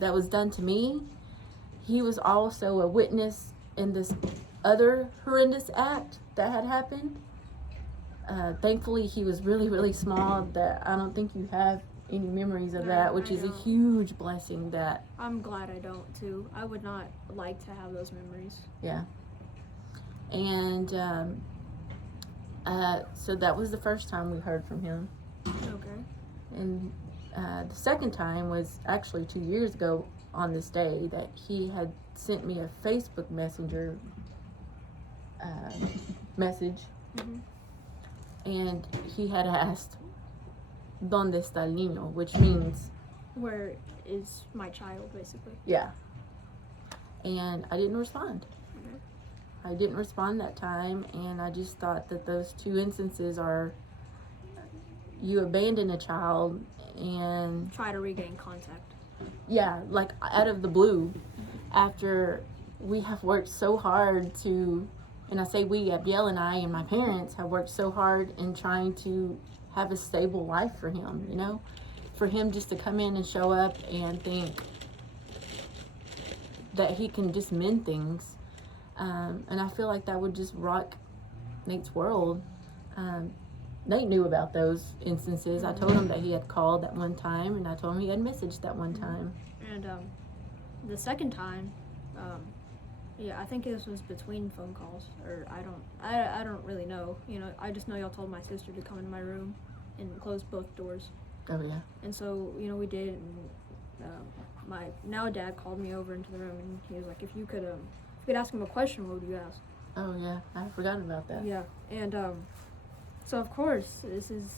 that was done to me. He was also a witness in this other horrendous act that had happened. Thankfully, he was really, really small, that I don't think you have any memories of that, which is a huge blessing. That I'm glad I don't too. I would not like to have those memories. Yeah. And so that was the first time we heard from him. Okay. And the second time was actually 2 years ago on this day, that he had sent me a Facebook Messenger message. And he had asked, ¿Dónde está el niño? Which means, where is my child, basically. Yeah. And I didn't respond. I didn't respond that time, and I just thought that those two instances are, you abandon a child and try to regain contact. Yeah, like out of the blue, after we have worked so hard to, and I say we, Abiel and I and my parents have worked so hard in trying to have a stable life for him, you know? For him just to come in and show up and think that he can just mend things. And I feel like that would just rock Nate's world. Nate knew about those instances. I told him that he had called that one time, and I told him he had messaged that one time. And the second time, I think this was between phone calls, or I don't really know. You know, I just know y'all told my sister to come in my room and close both doors. Oh yeah. And so, you know, we did. And my now dad called me over into the room, and he was like, if you could ask him a question, what would you ask? Oh yeah, I forgot about that. Yeah. And so of course this is,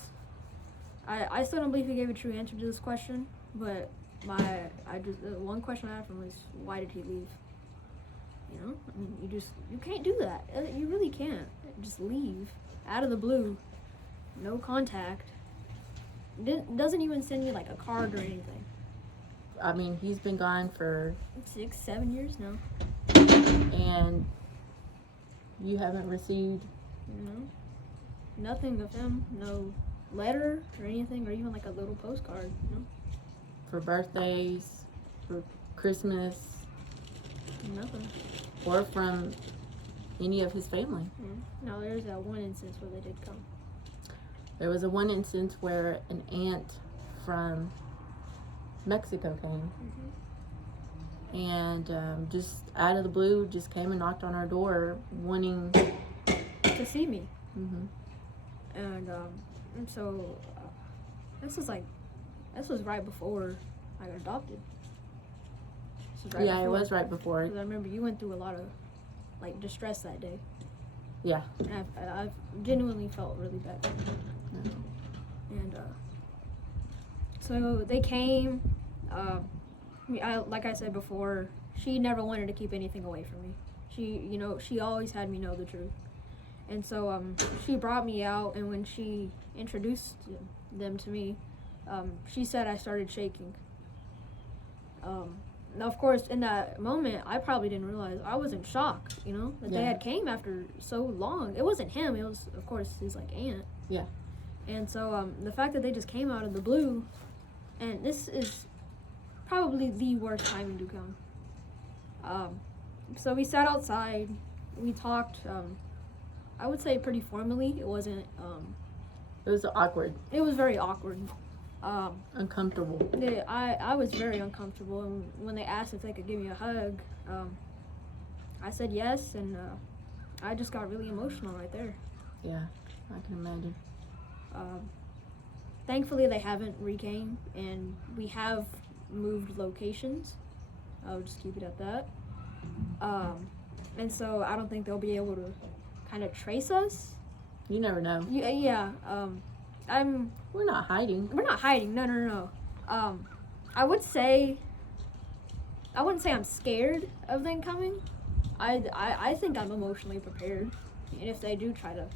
I still don't believe he gave a true answer to this question, but the one question I had from him was, why did he leave? You know, I mean, you can't do that. You really can't just leave out of the blue, no contact. Doesn't even send you like a card or anything. I mean, he's been gone for 6-7 years now. And you haven't received? No, nothing of him. No letter or anything, or even like a little postcard. No. For birthdays, for Christmas, Nothing. or from any of his family. No, there's that one instance where they did come. There was one instance where an aunt from Mexico came. And just out of the blue, just came and knocked on our door, wanting to see me. Mm-hmm. And so this was right before I got adopted. It was right before. Because I remember you went through a lot of like distress that day. Yeah. And I genuinely felt really bad. Yeah. And so they came. Like I said before, she never wanted to keep anything away from me. She always had me know the truth. And so she brought me out, and when she introduced them to me, she said I started shaking. Now, of course, in that moment, I probably didn't realize I was in shock, that they had came after so long. It wasn't him. It was, of course, his, aunt. Yeah. And so the fact that they just came out of the blue, and this is probably the worst timing to come. So we sat outside. We talked. I would say pretty formally. It wasn't. It was awkward, It was very awkward. uncomfortable. I was very uncomfortable, and when they asked if they could give me a hug, I said yes, and I just got really emotional right there. Yeah, I can imagine. Thankfully, they haven't recame, and we have moved locations. I'll just keep it at that. And so I don't think they'll be able to kind of trace us. You never know. Yeah. We're not hiding. We're not hiding. No. I wouldn't say I'm scared of them coming. I think I'm emotionally prepared, and if they do try to,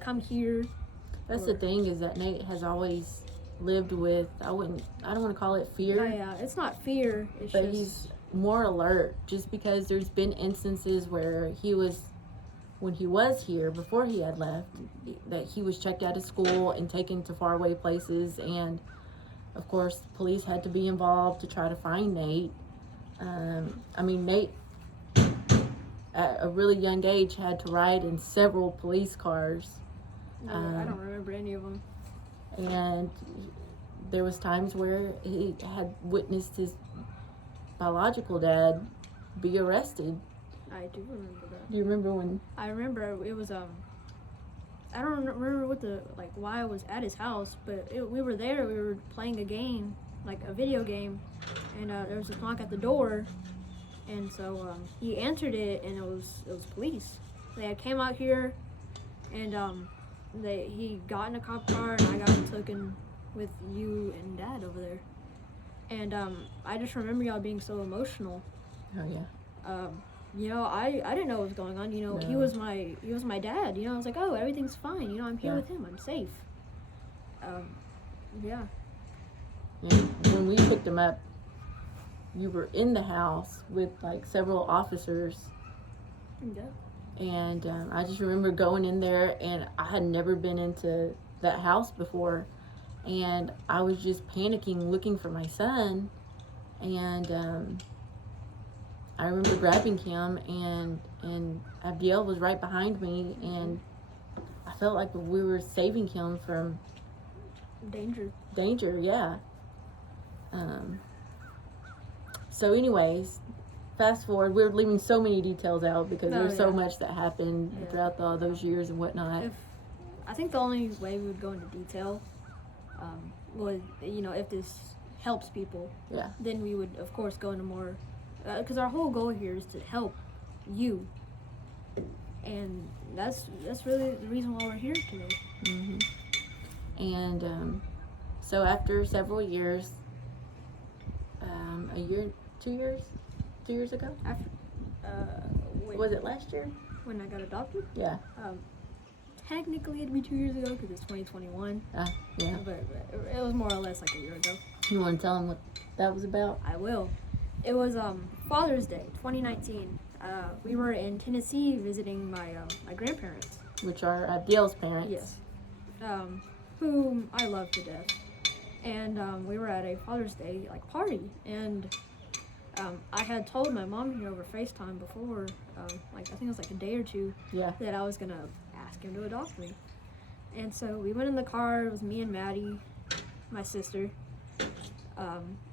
come here. That's the thing, is that Nate has always lived with, I don't want to call it fear. Yeah, it's not fear. It's but just he's more alert, just because there's been instances where when he was here, before he had left, that he was checked out of school and taken to faraway places, and of course police had to be involved to try to find Nate. Nate at a really young age had to ride in several police cars. I don't remember any of them. And there was times where he had witnessed his biological dad be arrested. I do remember that. Do you remember when? I remember it was I don't remember why I was at his house, but we were there. We were playing a game, like a video game, and there was a knock at the door, and so he answered it, and it was police. They had came out here, and he got in a cop car, and I got taken with you and Dad over there, and I just remember y'all being so emotional. Oh yeah. I didn't know what was going on. No. He was my dad. I was like, oh, everything's fine. I'm here with him. I'm safe. Yeah. And when we picked him up, you were in the house with like several officers. Yeah. And I just remember going in there, and I had never been into that house before, and I was just panicking, looking for my son, and I remember grabbing him, and Abdiel was right behind me, and I felt like we were saving him from danger, yeah. So anyways, fast forward, we're leaving so many details out because there's so much that happened throughout all those years and whatnot. I think the only way we would go into detail was, if this helps people, then we would, of course, go into more, because our whole goal here is to help you, and that's really the reason why we're here today. Mm-hmm. And so after several years, two years ago? Was it last year? When I got adopted? Yeah. Technically it'd be 2 years ago because it's 2021. Yeah. But it was more or less like a year ago. You want to tell them what that was about? I will. It was Father's Day, 2019. We were in Tennessee visiting my grandparents. Which are Abdiel's parents. Yes. Whom I love to death. And we were at a Father's Day party, and I had told my mom here over FaceTime before, I think it was a day or two, that I was gonna ask him to adopt me. And so we went in the car. It was me and Maddie, my sister,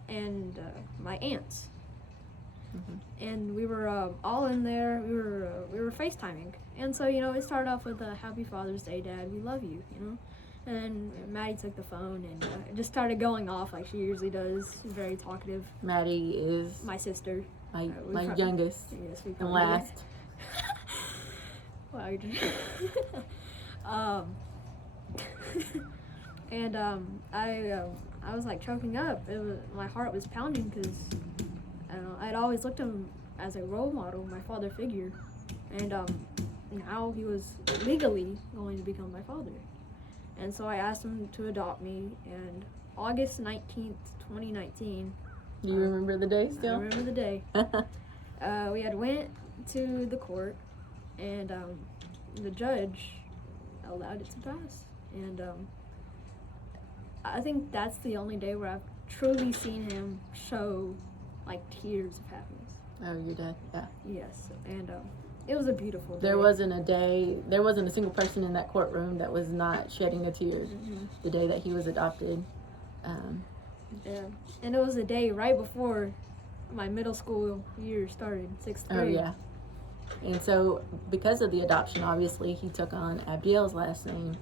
and my aunts. Mm-hmm. And we were all in there. We were FaceTiming, and so it started off with a Happy Father's Day, Dad. We love you. And then Maddie took the phone and just started going off like she usually does. She's very talkative. Maddie is my sister. My youngest. Yes, we and last. Wow, you just and I was choking up. My heart was pounding because I don't know. I'd always looked at him as a role model, my father figure, and now he was legally going to become my father. And so I asked him to adopt me, and August 19th, 2019. Do you remember the day still? I remember the day. We had went to the court, and the judge allowed it to pass. And I think that's the only day where I've truly seen him show tears of happiness. Oh, your dad, yeah. Yes, and It was a beautiful day. There wasn't a single person in that courtroom that was not shedding a tear the day that he was adopted. Yeah, and it was a day right before my middle school year started, 6th grade. Oh, yeah. And so, because of the adoption, obviously, he took on Abdiel's last name.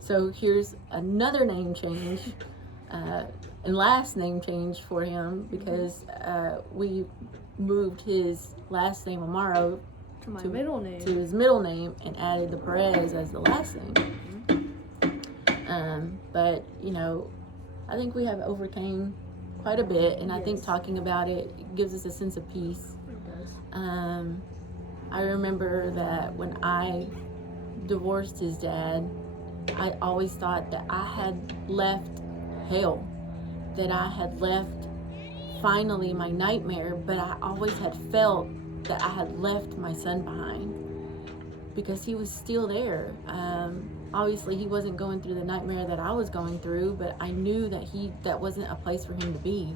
So, here's another name change and last name change for him because we moved his last name, Amaro, To my middle name. to his middle name and added the Perez as the last name. But, you know, I think we have overcame quite a bit, and I think talking about it gives us a sense of peace. It does. I remember that when I divorced his dad, I always thought that I had left hell, that I had left finally my nightmare, but I always had felt that I had left my son behind because he was still there. Obviously, he wasn't going through the nightmare that I was going through, but I knew that that wasn't a place for him to be.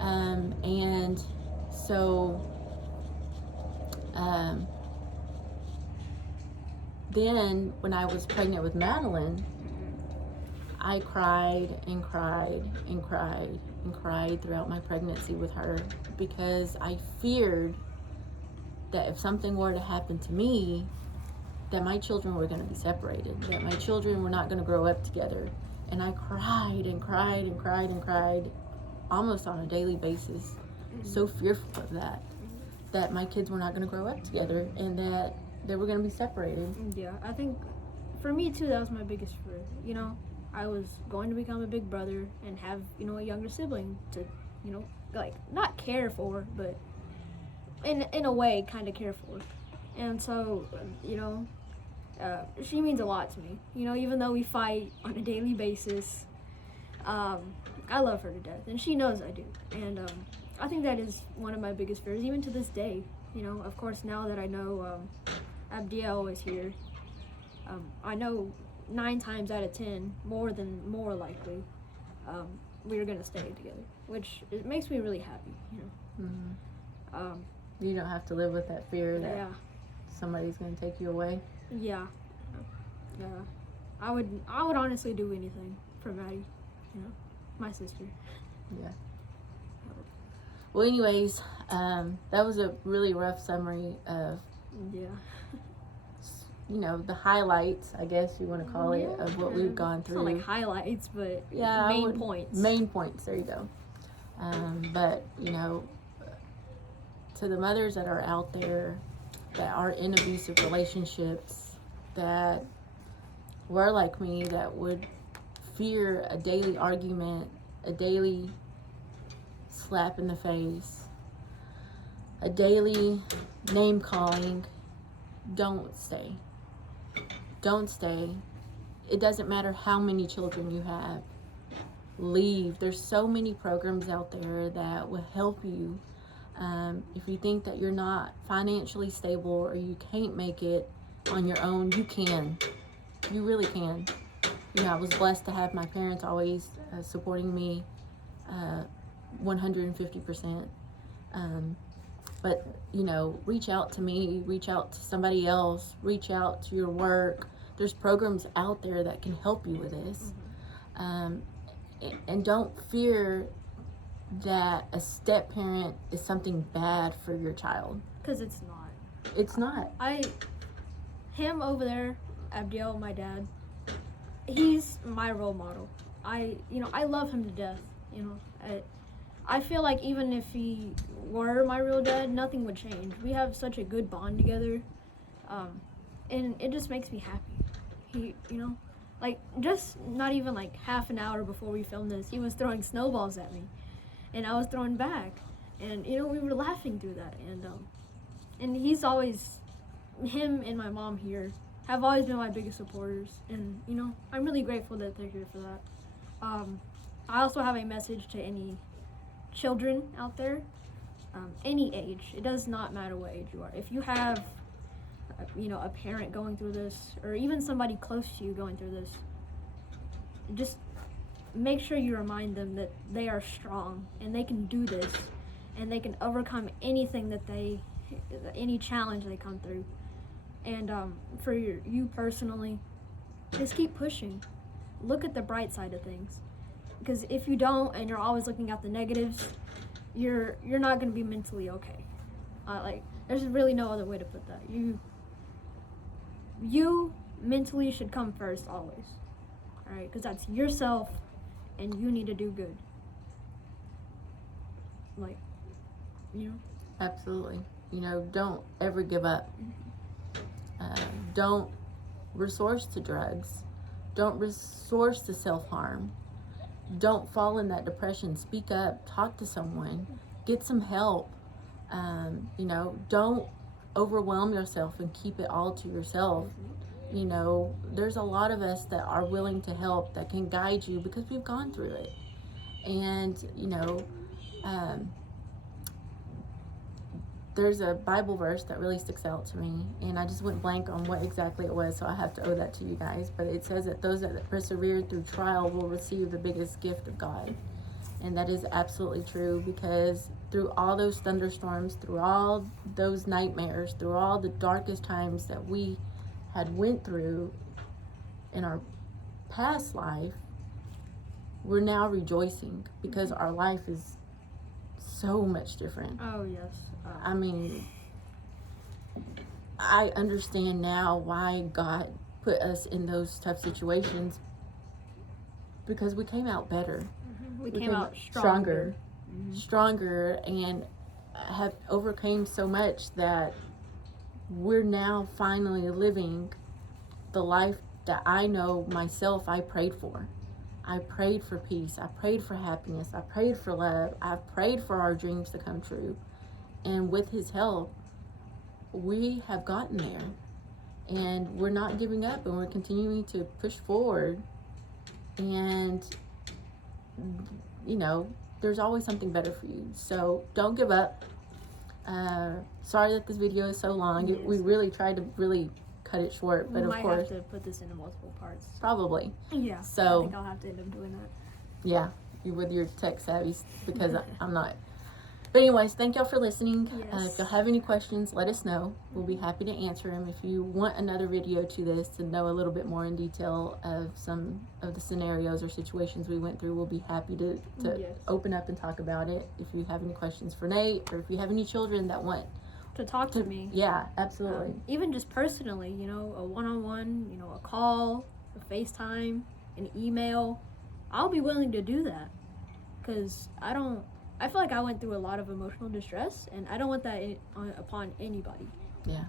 And so then when I was pregnant with Madeline, I cried and cried and cried and cried throughout my pregnancy with her because I feared that if something were to happen to me, that my children were going to be separated, that my children were not going to grow up together. And I cried and cried and cried and cried almost on a daily basis, so fearful of that my kids were not going to grow up together and that they were going to be separated. Yeah, I think for me too, that was my biggest fear. You know, I was going to become a big brother and have, you know, a younger sibling to, you know, like not care for, but in a way kind of care for. And so, you know, she means a lot to me. You know, even though we fight on a daily basis, I love her to death, and she knows I do. And I think that is one of my biggest fears, even to this day. You know, of course, now that I know Abdiel is here, I know 9 times out of 10, more likely, we're gonna stay together, which it makes me really happy. You know. You don't have to live with that fear that Yeah. somebody's going to take you away. Yeah. I would honestly do anything for Maddie, you know, my sister. Yeah. Well, anyways, that was a really rough summary of, Yeah. you know, the highlights, I guess you want to call it, of what we've gone It's through. not like highlights, but Yeah, main points. Main points, there you go. But, you know, to the mothers that are out there that are in abusive relationships, that were like me, that would fear a daily argument, a daily slap in the face, a daily name calling, don't stay. Don't stay. It doesn't matter how many children you have. Leave. There's so many programs out there that will help you. If you think that you're not financially stable or you can't make it on your own, you can. You really can. You know, I was blessed to have my parents always supporting me 150%. But, you know, reach out to me, reach out to somebody else, reach out to your work. There's programs out there that can help you with this. And don't fear that a step parent is something bad for your child. Because it's not. It's not. Him over there, Abdiel, my dad, he's my role model. I love him to death. You know, I feel like even if he were my real dad, nothing would change. We have such a good bond together, and it just makes me happy. He, you know, like just not even like half an hour before we filmed this, he was throwing snowballs at me, and I was throwing back, and you know, we were laughing through that, and he's always, him and my mom here have always been my biggest supporters, and you know, I'm really grateful that they're here for that. I also have a message to any children out there, any age. It does not matter what age you are. If you have, you know, a parent going through this, or even somebody close to you going through this, just make sure you remind them that they are strong and they can do this and they can overcome anything that they any challenge they come through. And for you personally, just keep pushing. Look at the bright side of things, because if you don't and you're always looking at the negatives, you're not going to be mentally okay. Like, there's really no other way to put that. You mentally should come first always, all right? Because that's yourself, and you need to do good. Like, Absolutely. Don't ever give up. Don't resource to drugs. Don't resource to self-harm. Don't fall in that depression. Speak up. Talk to someone. Get some help. Don't overwhelm yourself and keep it all to yourself. There's a lot of us that are willing to help, that can guide you, because we've gone through it. And, there's a Bible verse that really sticks out to me, and I just went blank on what exactly it was, so I have to owe that to you guys. But it says that those that persevere through trial will receive the biggest gift of God. And that is absolutely true, because through all those thunderstorms, through all those nightmares, through all the darkest times that we had went through in our past life, we're now rejoicing, because our life is so much different. Oh, yes. I mean, I understand now why God put us in those tough situations, because we came out better. We came out stronger, and have overcame so much that we're now finally living the life that I know myself I prayed for. I prayed for peace. I prayed for happiness. I prayed for love. I prayed for our dreams to come true. And with His help, we have gotten there. And we're not giving up, and we're continuing to push forward. And, there's always something better for you. So don't give up. Sorry that this video is so long. Yes. We really tried to cut it short, but we of might course, have to put this into multiple parts. Probably. Yeah. So I think I'll have to end up doing that. Yeah, you with your tech savvy, because I'm not. But anyways, thank y'all for listening. Yes. If y'all have any questions, let us know. We'll be happy to answer them. If you want another video to this to know a little bit more in detail of some of the scenarios or situations we went through, we'll be happy to Yes. open up and talk about it. If you have any questions for Nate, or if you have any children that want To talk to me. Yeah, absolutely. Even just personally, a one-on-one, a call, a FaceTime, an email. I'll be willing to do that, because I feel like I went through a lot of emotional distress, and I don't want that upon anybody. Yeah.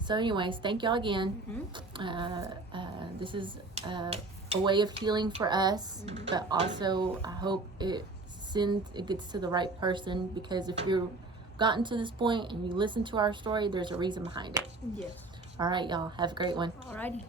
So anyways, thank y'all again. Mm-hmm. This is a way of healing for us, but also I hope it gets to the right person, because if you've gotten to this point and you listen to our story, there's a reason behind it. Yes. All right, y'all. Have a great one. Alrighty.